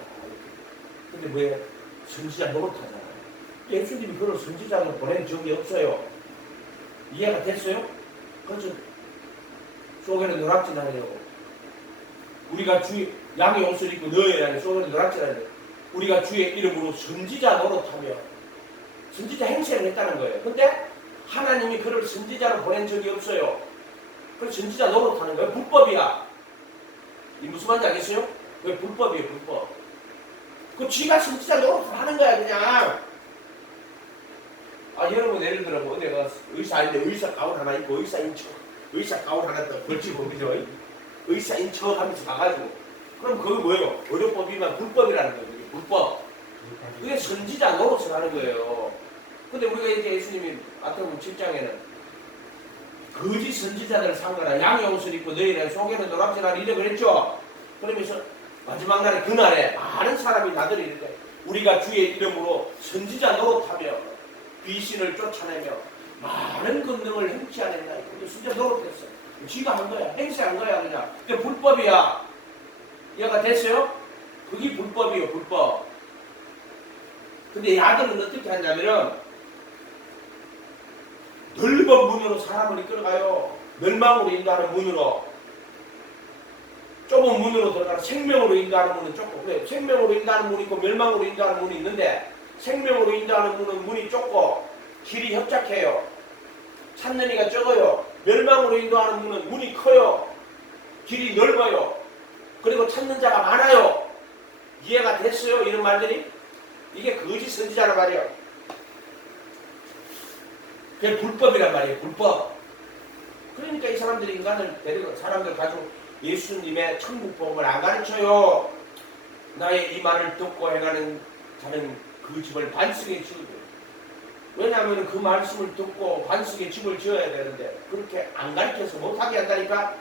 근데 뭐예요? 선지자 노릇하잖아요. 예수님이 그런 선지자를 보낸 적이 없어요. 이해가 됐어요? 그렇죠. 속에는 노랗지 않으려고. 우리가 주의 양의 옷을 입고 너의 안에 속에는 노랗지 않으려고. 우리가 주의 이름으로 선지자 노릇하며 선지자 행세를 했다는 거예요. 근데 하나님이 그를 선지자로 보낸 적이 없어요. 그래서 선지자 노릇하는 거예요. 불법이야. 이 무슨 말인지 알겠어요? 왜 불법이에요? 불법. 그 쥐가 선지자 노릇을 하는 거야 그냥. 여러분 예를 들어 뭐 내가 의사인데 의사 가운 하나 입고 의사 가운 하나 또 걸치고 그죠? 의사인 척 하면서 가가지고 그럼 그게 뭐예요? 의료법이면 불법이라는 거예요. 불법. 그게 선지자 노릇을 하는 거예요. 근데 우리가 이제 예수님이 마태복음 7장에는 거짓 선지자들 상거라 양의 옷을 입고 너희는 속에는 노랗지라 이래 그랬죠. 그러면서 마지막 날에 그날에 많은 사람이 나들이 이르되 우리가 주의 이름으로 선지자 노릇하며 귀신을 쫓아내며 많은 권능을 행치하냈나. 진짜 노릇했어. 쥐가 한 거야. 행세한 거야 그냥. 근데 불법이야. 이해가 됐어요? 그게 불법이에요. 불법. 근데 야들은 어떻게 하냐면은 넓은 문으로 사람을 이끌어가요. 멸망으로 인도하는 문으로. 좁은 문으로 들어가는 생명으로 인도하는 문은 좁고, 왜? 생명으로 인도하는 문이 있고 멸망으로 인도하는 문이 있는데 생명으로 인도하는 문은 문이 좁고 길이 협착해요. 찾는 이가 적어요. 멸망으로 인도하는 문은 문이 커요. 길이 넓어요. 그리고 찾는 자가 많아요. 이해가 됐어요? 이런 말들이? 이게 거짓 선지자란 말이에요. 그게 불법이란 말이에요. 불법. 그러니까 이 사람들이 인간을 데리고 사람들 가지고 예수님의 천국 복음을 안 가르쳐요. 나의 이 말을 듣고 행하는 자는 그 집을 반석에 지으고. 왜냐하면 그 말씀을 듣고 반석에 집을 지어야 되는데 그렇게 안 가르쳐서 못하게 한다니까.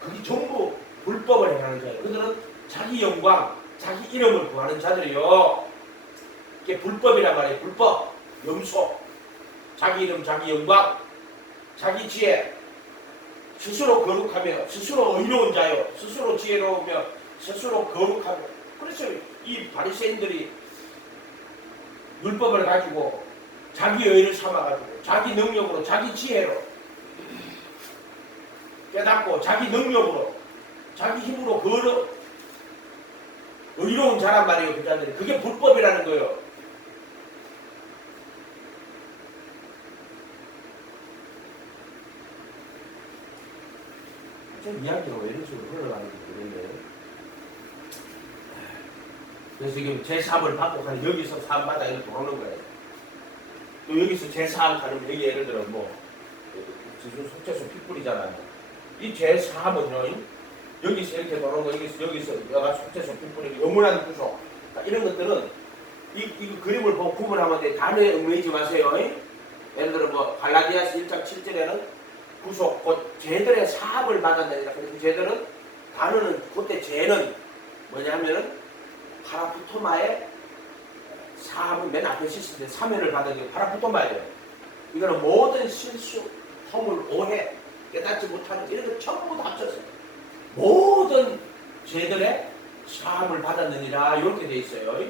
그게 전부 불법을 행하는 자예요. 그들은 자기 영광, 자기 이름을 구하는 자들이요. 이게 불법이란 말이에요. 불법. 염소. 자기 이름, 자기 영광, 자기 지혜. 스스로 거룩하며 스스로 의로운 자요. 스스로 지혜로우며 스스로 거룩하며. 그래서 이 바리새인들이 율법을 가지고 자기 의를 삼아가지고 자기 능력으로 자기 지혜로 깨닫고 자기 능력으로 자기 힘으로 의로운 자란 말이에요. 그 자들이. 그게 불법이라는 거예요. 좀 이야기가 왜 이런 식으로 흘러가는지 모르겠네. 그래서 지금 제3을 받고 가는 여기서 사업마다 이렇게 들어오는 거예요. 또 여기서 제4을 가는 여기 예를 들어 뭐 지금 속죄소 핏불이잖아요. 이 제4은요 여기서 이렇게 도는 거, 여기서 여가 속죄소 핏뿌리고 영원한 구속, 이런 것들은 이 그림을 보고 구분하면 돼. 단어에 얽매이지 마세요. 예를 들어 뭐 갈라디아서 1장 7절에는 구속, 곧 죄들의 사함을 받았느니라. 그래서 죄들은, 단어는 그때 죄는 뭐냐면은 파라푸토마의 사함은 맨 앞에 쓰시는데 사면을 받은 게 파라푸토마예요. 이거는 모든 실수, 허물, 오해, 깨닫지 못하는 이런 거 전부 다 합쳐서 모든 죄들의 사함을 받았느니라 이렇게 돼 있어요.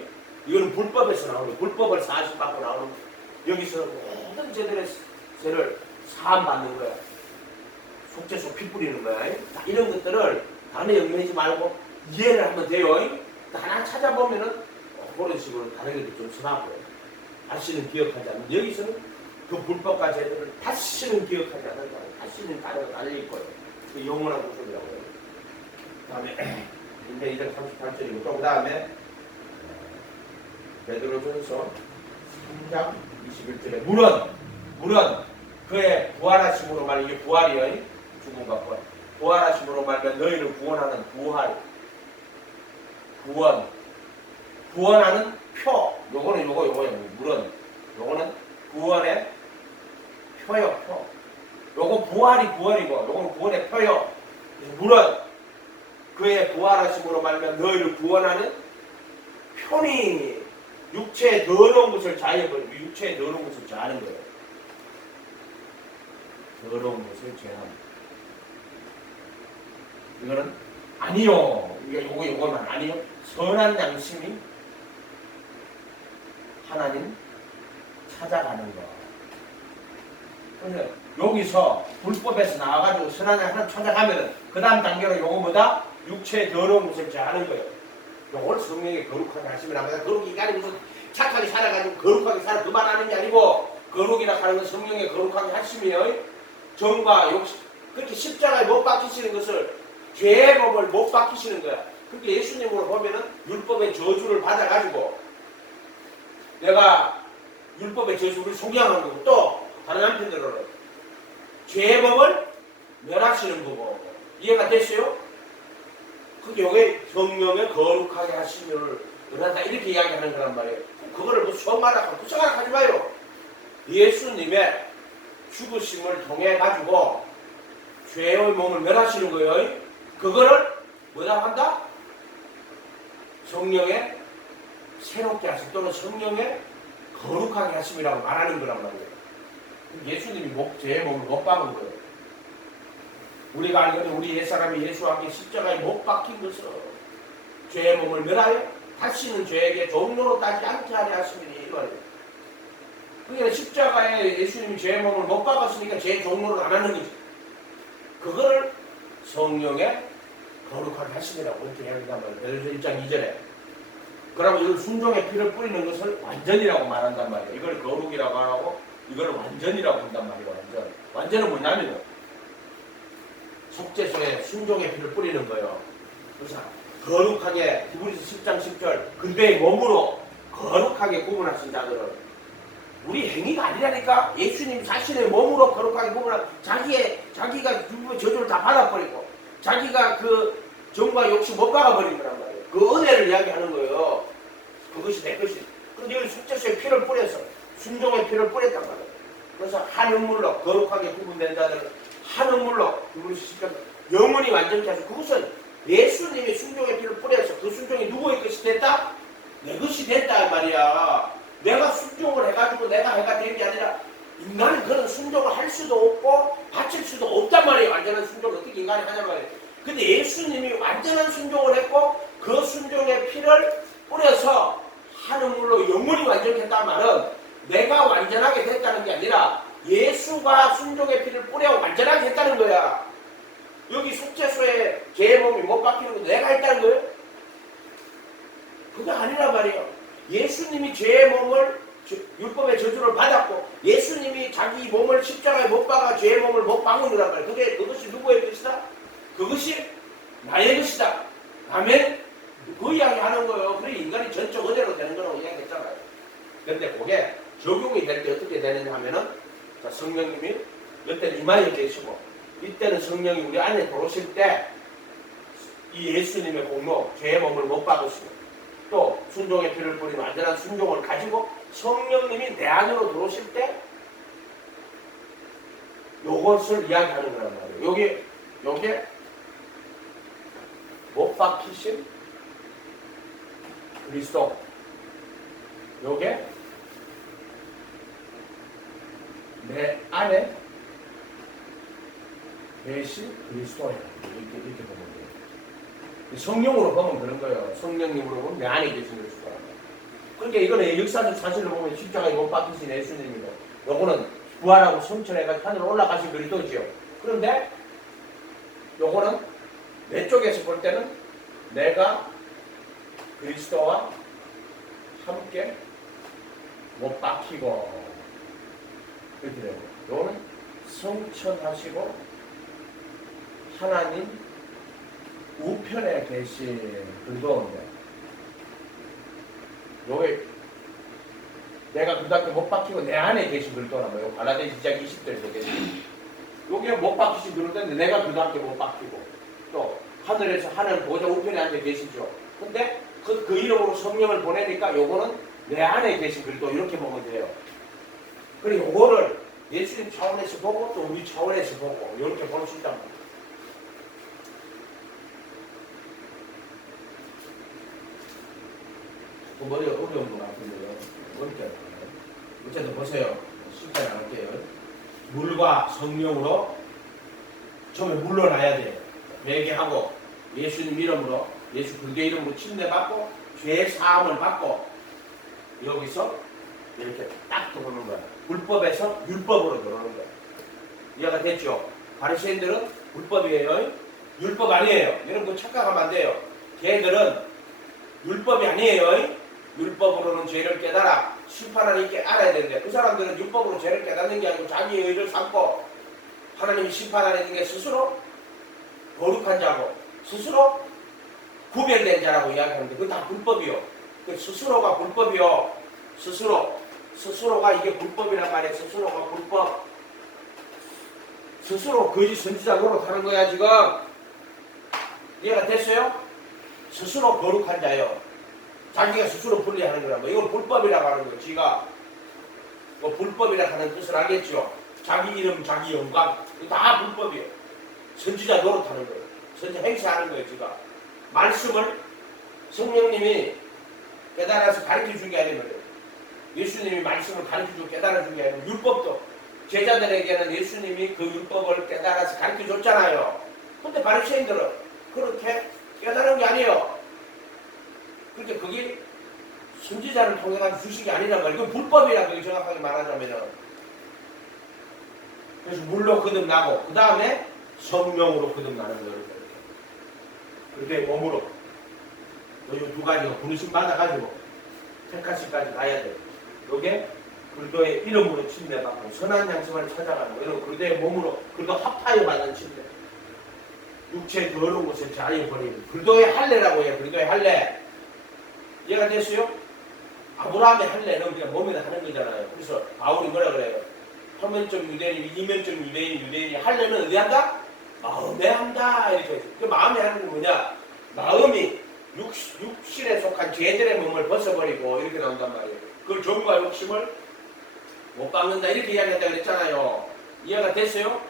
이거는 불법에서 나오는 거예요. 불법을 사실받고 나오는 거예요. 여기서 모든 죄들의 죄를 사함 받는 거야. 속죄소 피 뿌리는 거야. 이런 것들을 단어에 얽매이지 말고 이해를 하면 돼요. 하나 찾아보면은 그런 식으로 다른 것도 좀 써놨고요. 다시는 기억하지 않는, 여기서는 그 불법과 죄들을 다시는 기억하지 않는다. 다시는 단어가 달려있고요. 그 영원한 구속이라고 해요. 그 다음에 이제 2장 38절이고 또 그 다음에 베드로전서 3장 21절에 물은 그의 부활하심으로 말, 이게 부활이에요. 죽음과 부활. 부활하심으로 말면 너희를 구원하는 구원하는 표. 요거는 물은 요거는 구원의 표요. 표. 요거 부활이 구원이고 요거는 구원의 표요. 물은 그의 부활하심으로 말면 너희를 구원하는 표니 육체에 더러운 것을 자해버리고, 육체에 더러운 것을 자하는 거예요. 더러운 것을 제하는. 이거는 아니요. 요거만 아니요. 선한 양심이 하나님 찾아가는 거. 그래서 여기서 불법에서 나와가지고 선한 양심 하나님 찾아가면은 그 다음 단계로 요거 뭐다? 육체의 더러운 것을 제하는 거예요. 요걸 성령의 거룩하게 하심이라 합니다. 거룩이 인간이 무슨 착하게 살아가지고 거룩하게 살아 그만하는 게 아니고, 거룩이라 하는 건 성령의 거룩하게 하심이에요. 정과 욕심, 그렇게 십자가에 못 박히시는 것을, 죄의 법을 못 박히시는 거야. 그렇게 예수님으로 보면은 율법의 저주를 받아가지고 내가 율법의 저주를 속양한 거고, 또 다른 한편으로는 죄의 법을 멸하시는 거고. 이해가 됐어요? 그게 요게 성령의 거룩하게 하심을 은한다 이렇게 이야기하는 거란 말이에요. 그거를 뭐 수업마다 구성하라 하지 마요. 예수님의 죽으심을 통해 가지고 죄의 몸을 멸하시는 거예요. 그거를 뭐라고 한다? 성령의 새롭게 하심, 또는 성령의 거룩하게 하심이라고 말하는 거란 말이에요. 예수님이 죄의 몸을 못 박은 거예요. 우리가 알거든, 우리 옛사람이 예수와 함께 십자가에 못 박힌 것으로 죄의 몸을 멸하여 다시는 죄에게 종로로 따지 않게 하려 하심이니 이 말이에요. 그러니까 십자가에 예수님이 죄의 몸을 못 박았으니까 죄의 종로를 안 하는 거지. 그거를 성령의 거룩하게 하심이라고 이렇게 이야기한단 말이에요. 베드로전서 1장 2절에. 그러면 이걸 순종의 피를 뿌리는 것을 완전이라고 말한단 말이에요. 이걸 거룩이라고 하고 이걸 완전이라고 한단 말이에요. 완전은 뭐냐면 속죄소에 순종의 피를 뿌리는 거예요. 그래서 거룩하게, 히브리서 10장 10절, 그대의 몸으로 거룩하게 구분하신 자들은, 우리 행위가 아니라니까. 예수님 자신의 몸으로 거룩하게 구분한, 자기가 저주를 다 받아버리고 자기가 그 정과 욕심 못 박아버린 거란 말이에요. 그 은혜를 이야기하는 거예요. 그것이 내 것이. 그런데 여기 속죄소에 피를 뿌려서 순종의 피를 뿌렸단 말이에요. 그래서 한 음물로 거룩하게 구분된 자들은 한 음물로, 영원히 완전케 하셔. 그것은 예수님이 순종의 피를 뿌려서 그 순종이 누구의 것이 됐다? 내 것이 됐다 이 말이야. 내가 순종을 해가지고 내가 해가 된 게 아니라, 인간은 그런 순종을 할 수도 없고 바칠 수도 없단 말이에요. 완전한 순종을 어떻게 인간이 하냐 말이에요. 근데 예수님이 완전한 순종을 했고 그 순종의 피를 뿌려서 한 음물로 영원히 완전케 했단 말은 내가 완전하게 됐다는 게 아니라 예수가 순종의 피를 뿌려 완전하게 했다는 거야. 여기 속죄소에 죄의 몸이 못 박히는 거 내가 했다는 거예요? 그게 아니란 말이에요. 예수님이 죄의 몸을, 율법의 저주를 받았고 예수님이 자기 몸을 십자가에 못 박아 죄의 몸을 못 박은 거란 말이에요. 근데 그것이 누구의 것이다? 그것이 나의 것이다. 아멘? 그 이야기 하는 거예요. 그래 인간이 전적 은혜로 되는 거라고 이야기했잖아요. 그런데 그게 적용이 될 때 어떻게 되느냐 하면은, 자, 성령님이 이때는 이마에 계시고 이때는 성령이 우리 안에 들어오실 때 이 예수님의 공로, 죄의 몸을 못 박으시고 또 순종의 피를 뿌린 완전한 순종을 가지고 성령님이 내 안으로 들어오실 때 요것을 이야기하는 거란 말이에요. 요게 못 박히신 그리스도, 요게 내 안에 계신 그리스도예요. 이렇게 보면 돼요. 성령으로 보면 그런 거예요. 성령님으로 보면 내 안에 계신 그리스도. 그러니까 이거는 역사적 사실을 보면 십자가에 못 박히신 예수님이고, 요거는 부활하고 성천해가지고 하늘로 올라가신 그리스도지요. 그런데 요거는 내 쪽에서 볼 때는 내가 그리스도와 함께 못 박히고 이렇게 되고, 요거는 성천하시고 하나님 우편에 계신 그리스도인데, 요게 내가 그다음에 못 박히고 내 안에 계신 그리스도란 말이에요. 갈라디아 2장 20절에서 계신 요게 못 박히신 그리스도인데 내가 그다음에 못 박히고 또 하늘에서 하늘 보좌 우편에 앉아 계시죠. 근데 그 이름으로 성령을 보내니까 요거는 내 안에 계신 그리스도, 이렇게 보면 돼요. 그리고 요거를 예수님 차원에서 보고 또 우리 차원에서 보고 이렇게 볼 수 있단 말이에요. 그 머리가 어려운 것 같은데요. 어렵게 할까요? 어쨌든 보세요. 쉽게 나갈게요. 물과 성령으로 처음에 물러나야 돼요. 회개하고 예수님 이름으로, 예수 그리스도의 이름으로 침례받고 죄 사함을 받고 여기서 이렇게 딱 들어오는 거야. 불법에서 율법으로 들어오는 거야. 이해가 됐죠? 바리새인들은 불법이에요. 율법 아니에요. 여러분 착각하면 안 돼요. 걔들은 율법이 아니에요. 율법으로는 죄를 깨달아 심판 하나님께 알아야 되는데, 그 사람들은 율법으로 죄를 깨닫는 게 아니고 자기의 의를 삼고 하나님이 심판하는 게 스스로 거룩한 자고 스스로 구별된 자라고 이야기하는데, 그거 다 불법이요. 그 스스로가 불법이요. 스스로가 이게 불법이란 말이에요. 스스로가 불법. 스스로 거짓 선지자 노릇하는 거야 지금. 이해가 됐어요? 스스로 거룩한 자요. 자기가 스스로 분리하는 거란 말이에요. 이걸 불법이라고 하는 거예요. 지가 불법이라고 하는 뜻을 알겠죠? 자기 이름, 자기 영광, 이거 다 불법이에요. 선지자 노릇하는 거예요. 선지자 행사하는 거예요. 지가 말씀을 성령님이 깨달아서 가르쳐 준 게 아니에요. 예수님이 말씀을 가르쳐 주고 깨달아 준 게 아니고, 율법도 제자들에게는 예수님이 그 율법을 깨달아서 가르쳐 줬잖아요. 근데 바리새인들은 그렇게 깨달은 게 아니에요. 그러니까 그게 선지자를 통해 가지고 주식이 아니란 말이에요. 이건 불법이라고 정확하게 말하자면은. 그래서 물로 거듭나고 그 다음에 성령으로 거듭나는 거예요. 그렇게 몸으로 이 두 가지가 부르심 받아가지고 택하시까지 가야 돼요. 요게 그리스도의 이름으로 침례받고 선한 양심을 찾아가고, 이런 그리스도의 몸으로 그리스도 합하여 받는 침례. 육체의 더러운 것을 자유버리고 그리스도의 할례라고 해요. 그리스도의 할례. 이해가 됐어요? 아브라함의 할례는 그냥 몸에다 하는 거잖아요. 그래서 바울이 뭐라 그래요? 표면적 유대인, 이면적 유대인이 할례는 어디 한다? 마음에 한다. 이렇게 해서. 그 마음에 하는 건 뭐냐? 마음이 육신에 속한 죄들의 몸을 벗어버리고 이렇게 나온단 말이에요. 그걸 정과 욕심을 못 박는다 이렇게 이야기한다 그랬잖아요. 이해가 됐어요?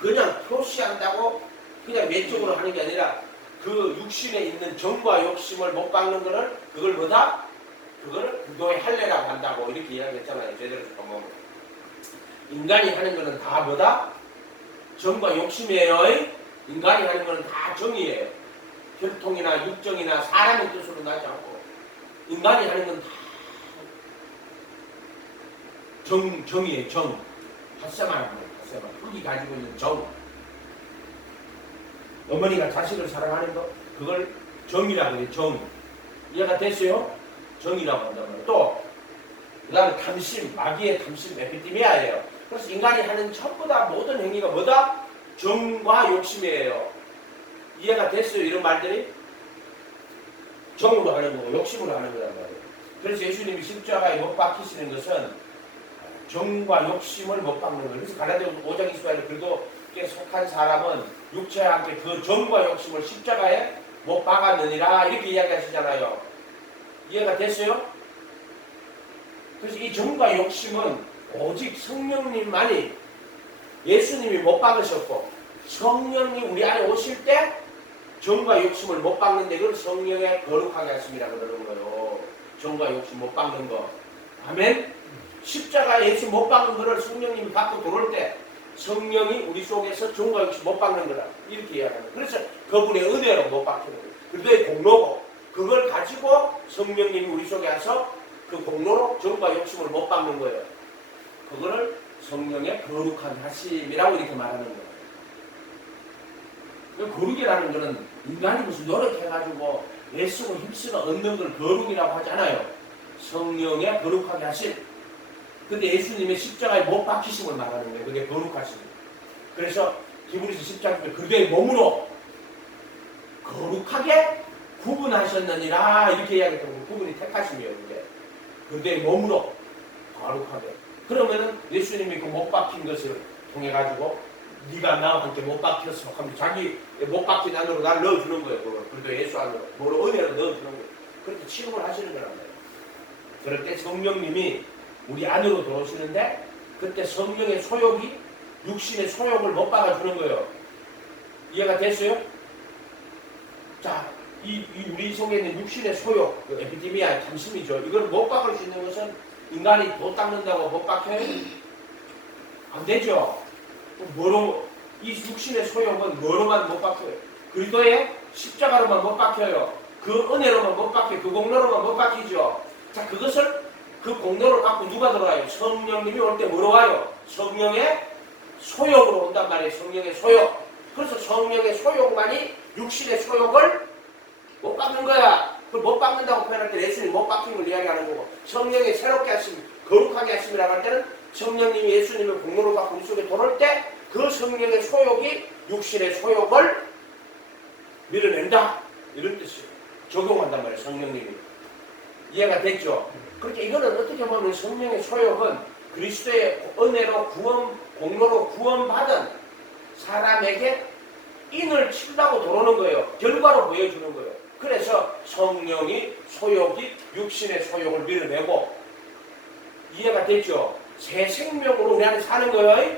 그냥 표시한다고 그냥 외적으로 하는 게 아니라 그 육신에 있는 정과 욕심을 못 박는 거를 그걸 뭐다? 그걸 그거의 할례라고 한다고 이렇게 이야기했잖아요. 제대로 보면 인간이 하는 거는 다 뭐다? 정과 욕심이에요. 인간이 하는 거는 다 정이에요. 혈통이나 육정이나 사람의 뜻으로 나지 않고 인간이 하는 건 다 정이에요. 정. 핫세마라고 해요. 핫세마. 흙이 가지고 있는 정. 어머니가 자식을 사랑하는 거 그걸 정이라고 해요. 정. 이해가 됐어요? 정이라고 한단 말이에요. 또 그다음에 탐심, 마귀의 탐심, 에피티미아예요. 그래서 인간이 하는 전부 다 모든 행위가 뭐다? 정과 욕심이에요. 이해가 됐어요? 이런 말들이 정으로 하는 거고 욕심으로 하는 거란 말이에요. 그래서 예수님이 십자가에 못 박히시는 것은 정과 욕심을 못 박는 거예요. 그래서 갈라디아 5장 20절에 그리스도께 속한 사람은 육체와 함께 그 정과 욕심을 십자가에 못 박았느니라 이렇게 이야기하시잖아요. 이해가 됐어요? 그래서 이 정과 욕심은 오직 성령님만이, 예수님이 못 박으셨고 성령이 우리 안에 오실 때 정과 욕심을 못 박는데 이걸 성령의 거룩하게 하심이라 그러는 거예요. 정과 욕심 못 박는 거. 아멘? 십자가 예수 못 박은 거를 성령님이 갖고 들어올 때 성령이 우리 속에서 정과 욕심 못 박는 거라 이렇게 이야기합니다. 그래서 그분의 은혜로 못 박히는 거예요. 그들의 공로고 그걸 가지고 성령님이 우리 속에 와서 그 공로로 정과 욕심을 못 박는 거예요. 그거를 성령의 거룩한 하심이라고 이렇게 말하는 거예요. 거룩이라는 거는 인간이 무슨 노력해가지고 애쓰고 힘쓰고 얻는 걸 거룩이라고 하잖아요. 성령의 거룩하게 하심. 근데 예수님의 십자가에 못 박히심을 말하는 거예요. 그게 거룩하심. 그래서 히브리서 10장에 그들의 몸으로 거룩하게 구분하셨느니라 이렇게 이야기했던 구분이 택하심이에요. 그게 그들의 몸으로 거룩하게. 그러면은 예수님이 그 못 박힌 것을 통해 가지고 네가 나와 함께 못 박혔어 하면 자기 못 박힌 안으로 날 넣어주는 거예요. 그래도 예수 안으로 뭐로 은혜로 넣어주는 거예요. 그렇게 취급을 하시는 거란 말이에요. 그럴 때 성령님이 우리 안으로 들어오시는데 그때 성령의 소욕이 육신의 소욕을 못 박아주는 거예요. 이해가 됐어요? 자, 이 우리 속에 있는 육신의 소욕, 그 에피디미아 잠심이죠. 이걸 못 박을 수 있는 것은 인간이 못 닦는다고 못 박혀요? 안 되죠. 뭐로 이 육신의 소욕은 뭐로만 못 박혀요? 그리스도의 십자가로만 못 박혀요. 그 은혜로만 못 박혀요. 그 공로로만 못 박히죠. 자, 그것을 그 공로를 갖고 누가 들어와요? 성령님이 올 때 뭐로 와요? 성령의 소욕으로 온단 말이에요. 성령의 소욕. 그래서 성령의 소욕만이 육신의 소욕을 못 박는 거야. 그걸 못 박는다고 표현할 때 예수님이 못 박힌 걸 이야기하는 거고, 성령의 새롭게 하심, 거룩하게 하심이라고 할 때는 성령님이 예수님의 공로를 갖고 우리 속에 들어올 때 그 성령의 소욕이 육신의 소욕을 밀어낸다. 이런 뜻이에요. 적용한단 말이에요. 성령님이. 이해가 됐죠? 그렇게 이거는 어떻게 보면 성령의 소욕은 그리스도의 은혜로 공로로 구원받은 사람에게 인을 친다고 들어오는 거예요. 결과로 보여주는 거예요. 그래서 성령이 소욕이 육신의 소욕을 밀어내고, 이해가 됐죠? 새 생명으로 우리 안에 사는 거예요.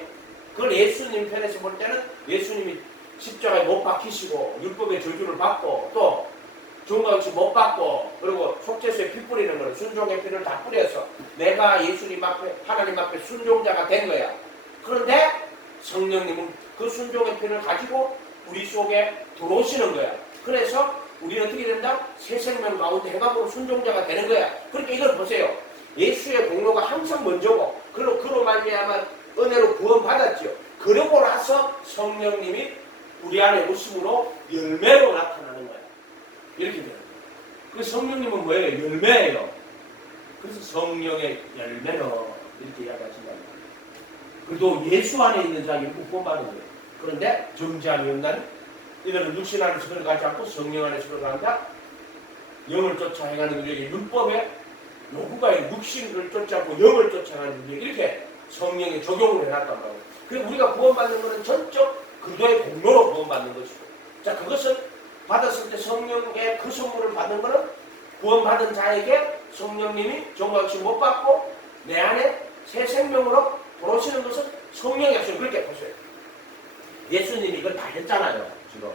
그걸 예수님 편에서 볼 때는 예수님이 십자가에 못 박히시고 율법의 저주를 받고 또 정과 욕심 못 받고 그리고 속죄수에 피 뿌리는 거는 순종의 피를 다 뿌려서 내가 예수님 앞에 하나님 앞에 순종자가 된 거야. 그런데 성령님은 그 순종의 피를 가지고 우리 속에 들어오시는 거야. 그래서 우리는 어떻게 된다? 새 생명 가운데 해방으로 순종자가 되는 거야. 그러니까 이걸 보세요. 예수의 공로가 항상 먼저고 그로 말미암아 은혜로 구원받았죠. 그러고 나서 성령님이 우리 안에 오심으로 열매로 나타나는 거야. 이렇게 돼요. 그 성령님은 뭐예요? 열매예요. 그래서 성령의 열매로 이렇게 이야기하신다. 그래도 예수 안에 있는 자가 구원받는 거예요. 그런데 정죄함이 없나니 이들은 육신 안에서 들어가지 않고 성령 안에서 들어간다. 영을 쫓아 행하는 우리에게 율법의 요구가 육신을 쫓아고 영을 쫓아가는 우리에게 이렇게 성령의 적용을 해놨단 말이에요. 그래서 우리가 구원받는 것은 전적 그리스도의 공로로 구원받는 것이고, 자, 그것을 받았을 때 성령의 그 선물을 받는 것은 구원받은 자에게 성령님이 정과 욕심 못 받고 내 안에 새 생명으로 들어오시는 것은 성령의 약속. 그렇게 보세요. 예수님이 이걸 다 했잖아요. 지금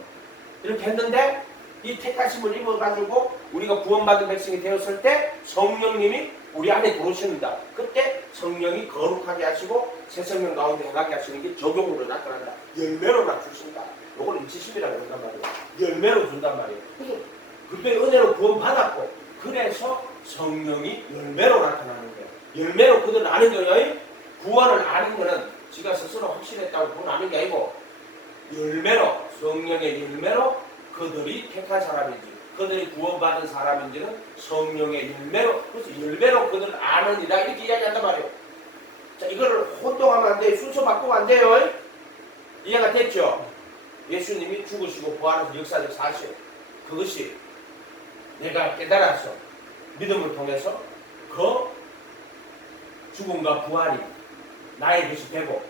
이렇게 했는데 이 택하심을 입어가지고 우리가 구원받은 백성이 되었을 때 성령님이 우리 안에 들어오십니다. 그때 성령이 거룩하게 하시고 새 생명 가운데 행하게 하시는 게 적용으로 나타난다. 열매로 주신다. 이걸 인치심이라고 한단 말이에요. 열매로 준단 말이에요. 그래서 그때 은혜로 구원받았고 그래서 성령이 열매로 나타나는 거예요. 열매로 그들을 아는 거예요. 구원을 아는 거는 지가 스스로 확신했다고 구원 아는 게 아니고 열매로, 성령의 열매로 그들이 택한 사람인지 그들이 구원받은 사람인지는 성령의 열매로, 그래서 열매로 그들을 아느니라 이렇게 이야기한단 말이에요. 자, 이거를 혼동하면 안 돼요. 순서 바꾸면 안 돼요. 이해가 됐죠? 예수님이 죽으시고 부활하신 역사적 사실, 그것이 내가 깨달아서 믿음을 통해서 그 죽음과 부활이 나의 것이 되고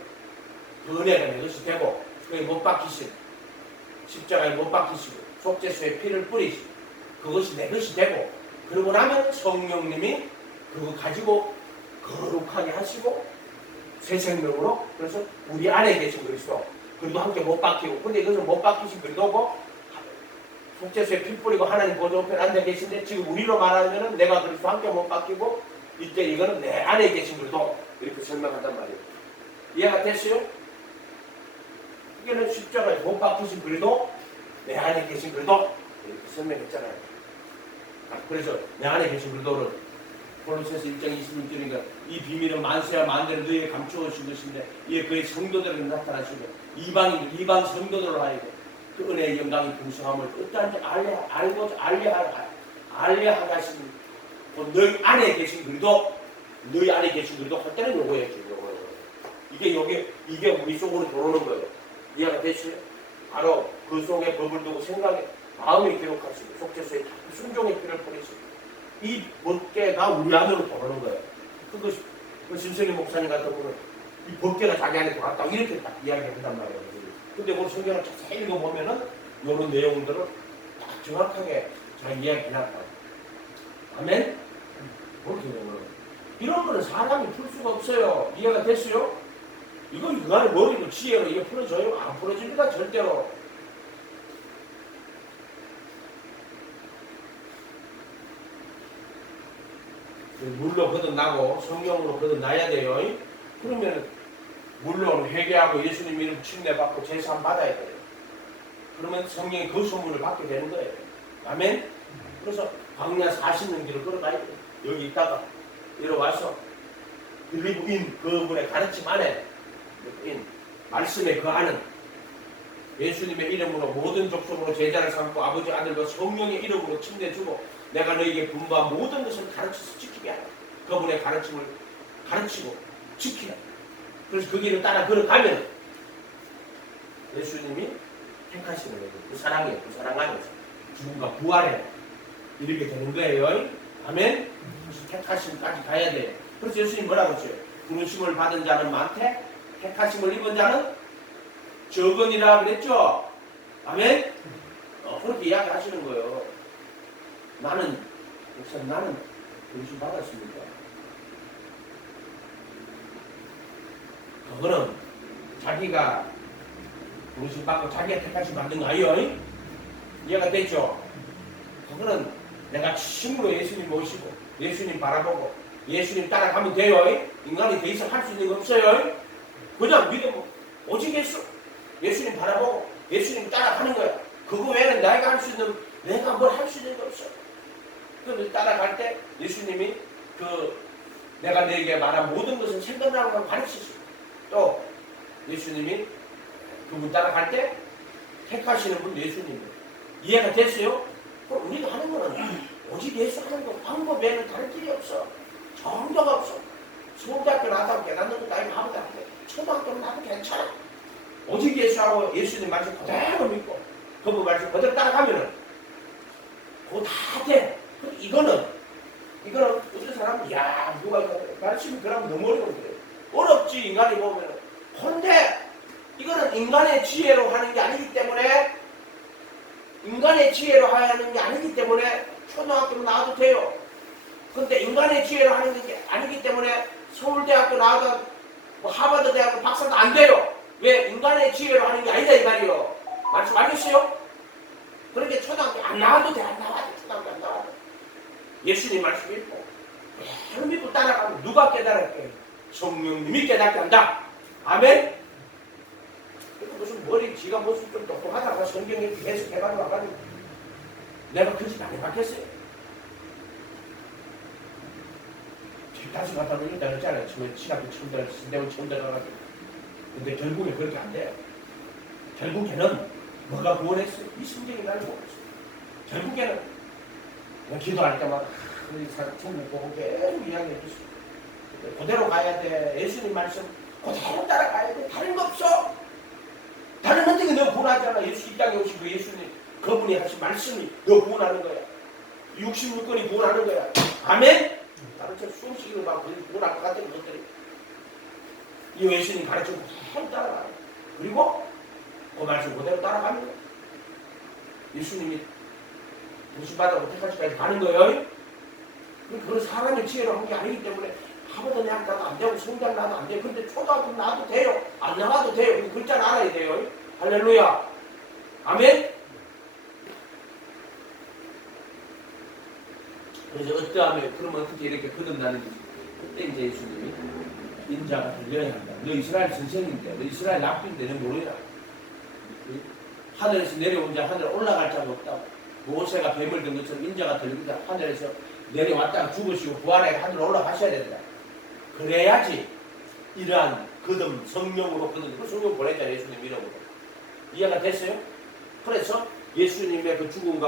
그 은혜가 내 것이 되고 그에 못 박히신 십자가에 못 박히시고 속죄소에 피를 뿌리시고 그것이 내 것이 되고 그러고 나면 성령님이 그거 가지고 거룩하게 하시고 새 생명으로 그래서 우리 안에 계신 그리스도 그리고 함께 못 박히고 근데 이것은 못 박히신 그리스도고 속죄소에 피 뿌리고 하나님 보좌우편에 앉아 계신데 지금 우리로 말하면 내가 그리스도 함께 못 박히고 이때 이거는 내 안에 계신 그리스도 이렇게 설명한단 말이에요. 이해가 됐어요? 이게는 십자가에 못 박히신 그리스도 내 안에 계신 그리스도 이렇게 설명했잖아요. 그래서 내 안에 계신 그리스도를 골로새서 1장 26절이니까 이 비밀은 만세와 만대를 너희에게 감추어진 것인데 이에 그의 성도들에게 나타나시고 이방 성도들로 하여금 그 은혜의 영광이 풍성함을 어떠한지 알게 하시는 너희 안에 계신 그리스도 너희 안에 계신 그리스도 할 때는 요거예요. 이게 우리 속으로 들어오는 거예요. 이해가 되시죠? 바로 그 속에 법을 두고 생각에 마음에 기록하시고 속죄소에 순종의 피를 뿌리시고 이 법궤가 우리 안으로 들어오는 거예요. 그것이 신성희 목사님 같은 경우는 이 법궤가 자기 안에 들어왔다 이렇게 딱 이야기한단 말이에요. 근데 우리 성경을 자세히 읽어보면은 이런 내용들을 딱 정확하게 잘 이야기해놨다. 아멘? 그렇게 되면 이런 거는 사람이 풀 수가 없어요. 이해가 됐어요? 이거 인간의 머리로 지혜로 이게 풀어져요? 안 풀어집니다. 절대로. 물로 거듭나고 성령으로 거듭나야 돼요. 그러면 물론 회개하고 예수님 이름 침례받고 제사함 받아야 돼요. 그러면 성령의 그 소문을 받게 되는 거예요. 아멘? 그래서 광야 40년 길을 걸어가야 돼요. 여기 있다가 이리 와서 빌리브인 그분의 가르침 안에 말씀에 그 안은 예수님의 이름으로 모든 족속으로 제자를 삼고 아버지 아들과 성령의 이름으로 침례주고 내가 너에게 분부한 모든 것을 가르쳐서 지키게 하라. 그분의 가르침을 가르치고 지키라. 그래서 그 길을 따라 걸어가면 예수님이 택하시는 거예요. 그 사랑이에요. 그 사랑 안에서 죽음과 부활에 이르게 되는 거예요. 아멘? 그래서 택하심까지 가야 돼요. 그래서 예수님이 뭐라고 했어요? 부르심을 받은 자는 많대 택하심을 입은 자는 적으니라 그랬죠? 아멘? 그렇게 이야기하시는 거예요. 나는 부르심 받았습니까? 그거는 자기가 부르심 받고 자기가 택하심 받는 거 아니에요? 이해가 됐죠? 그거는 내가 심으로 예수님 모시고 예수님 바라보고 예수님 따라가면 돼요. 인간이 더 이상 할 수 있는 거 없어요. 그냥 믿음 오직 예수님 바라보고 예수님 따라가는 거야. 그거 외에는 내가 할 수 있는 내가 뭘 할 수 있는 게 없어. 그래서 따라갈 때 예수님이 내가 너에게 말한 모든 것을 생각나고 가르치시고 또 예수님이 그분 따라갈 때 택하시는 분 예수님이에요. 이해가 됐어요? 그럼 우리가 하는 거는 오직 예수 하는 거 방법 외에는 다른 길이 없어. 정도가 없어. 서울대학교 나왔다고 깨닫는 것도 아니고 아무도 안 돼. 초등학교는 나도 괜찮아. 오직 예수하고 예수님 말씀 그대로 믿고 그분 말씀 그대로 따라가면은 그거 다 돼. 이거는 어떤 사람은 누가 가르치면 그러면 너무 어려운데 어렵지 인간이 보면은. 그런데 이거는 인간의 지혜로 하는 게 아니기 때문에 초등학교로 나와도 돼요. 근데 인간의 지혜로 하는 게 아니기 때문에 서울대학교 나와도 하버드 대학교 박사도 안 돼요. 왜? 인간의 지혜로 하는 게 아니다 이 말이요. 말씀 알겠어요? 그렇게 초등학교 안 나와도 돼. 안 나와도 초등학교 안 나와도 예수님 말씀 읽고 그대로 믿고 따라가면 누가 깨달을게? 성령님이 깨닫게 한다. 아멘? 무슨 머리 지가 무슨 좀 똑똑하다가 성경에 해석해가지고 와가지고 내가 그 집 안 해봤겠어요? 다시 갖다 놓으니까 했잖아요. 처음에 시간이 처음 들어가가지고. 근데 결국에 그렇게 안 돼요. 결국에는 뭐가 구원했어요? 이 성경이 나를 구원했어요. 결국에는 기도할 때마다 그 사람 천국 보고 계속 이야기해 주시고 그대로 가야 돼. 예수님 말씀 그대로 따라가야 돼. 다른 거 없어. 다른 선택이 너 구원하잖아. 예수 이 땅에 오신 그 예수님 그분이 하신 말씀이 너 구원하는 거야. 66권이 구원하는 거야. 아멘? 다른 척 숨쉬기로 막 구원할 것 같은 것들이 이 예수님 가르치고 그대로 따라가요. 그리고 그 말씀 그대로 따라가면 예수님이 부심받아고 택하시까지 가는 거예요. 그건 사람의 지혜로 한 게 아니기 때문에 하버드 대학 나도 안 되고 성장 나도 안 돼요. 근데 초등학교 나도 돼요. 안 나가도 돼요. 그 글자를 알아야 돼요. 할렐루야. 아멘. 그래서 어떠하면 그러면 어떻게 이렇게 거듭나는지 그때 이제 예수님이 인자가 들려야 한다. 너 이스라엘 선생인데, 너 이스라엘 납비인데 너 모르냐? 하늘에서 내려온 자 하늘 올라갈 자가 없다고. 모세가 뱀을 든 것처럼 인자가 들립니다. 하늘에서 내려왔다가 죽으시고 부활해 하늘로 올라가셔야 된다. 그래야지 이러한 거듭 성령으로 거듭 그 성령 보냈잖아요. 예수님 이름으로. 이해가 됐어요? 그래서 예수님의 그 죽음과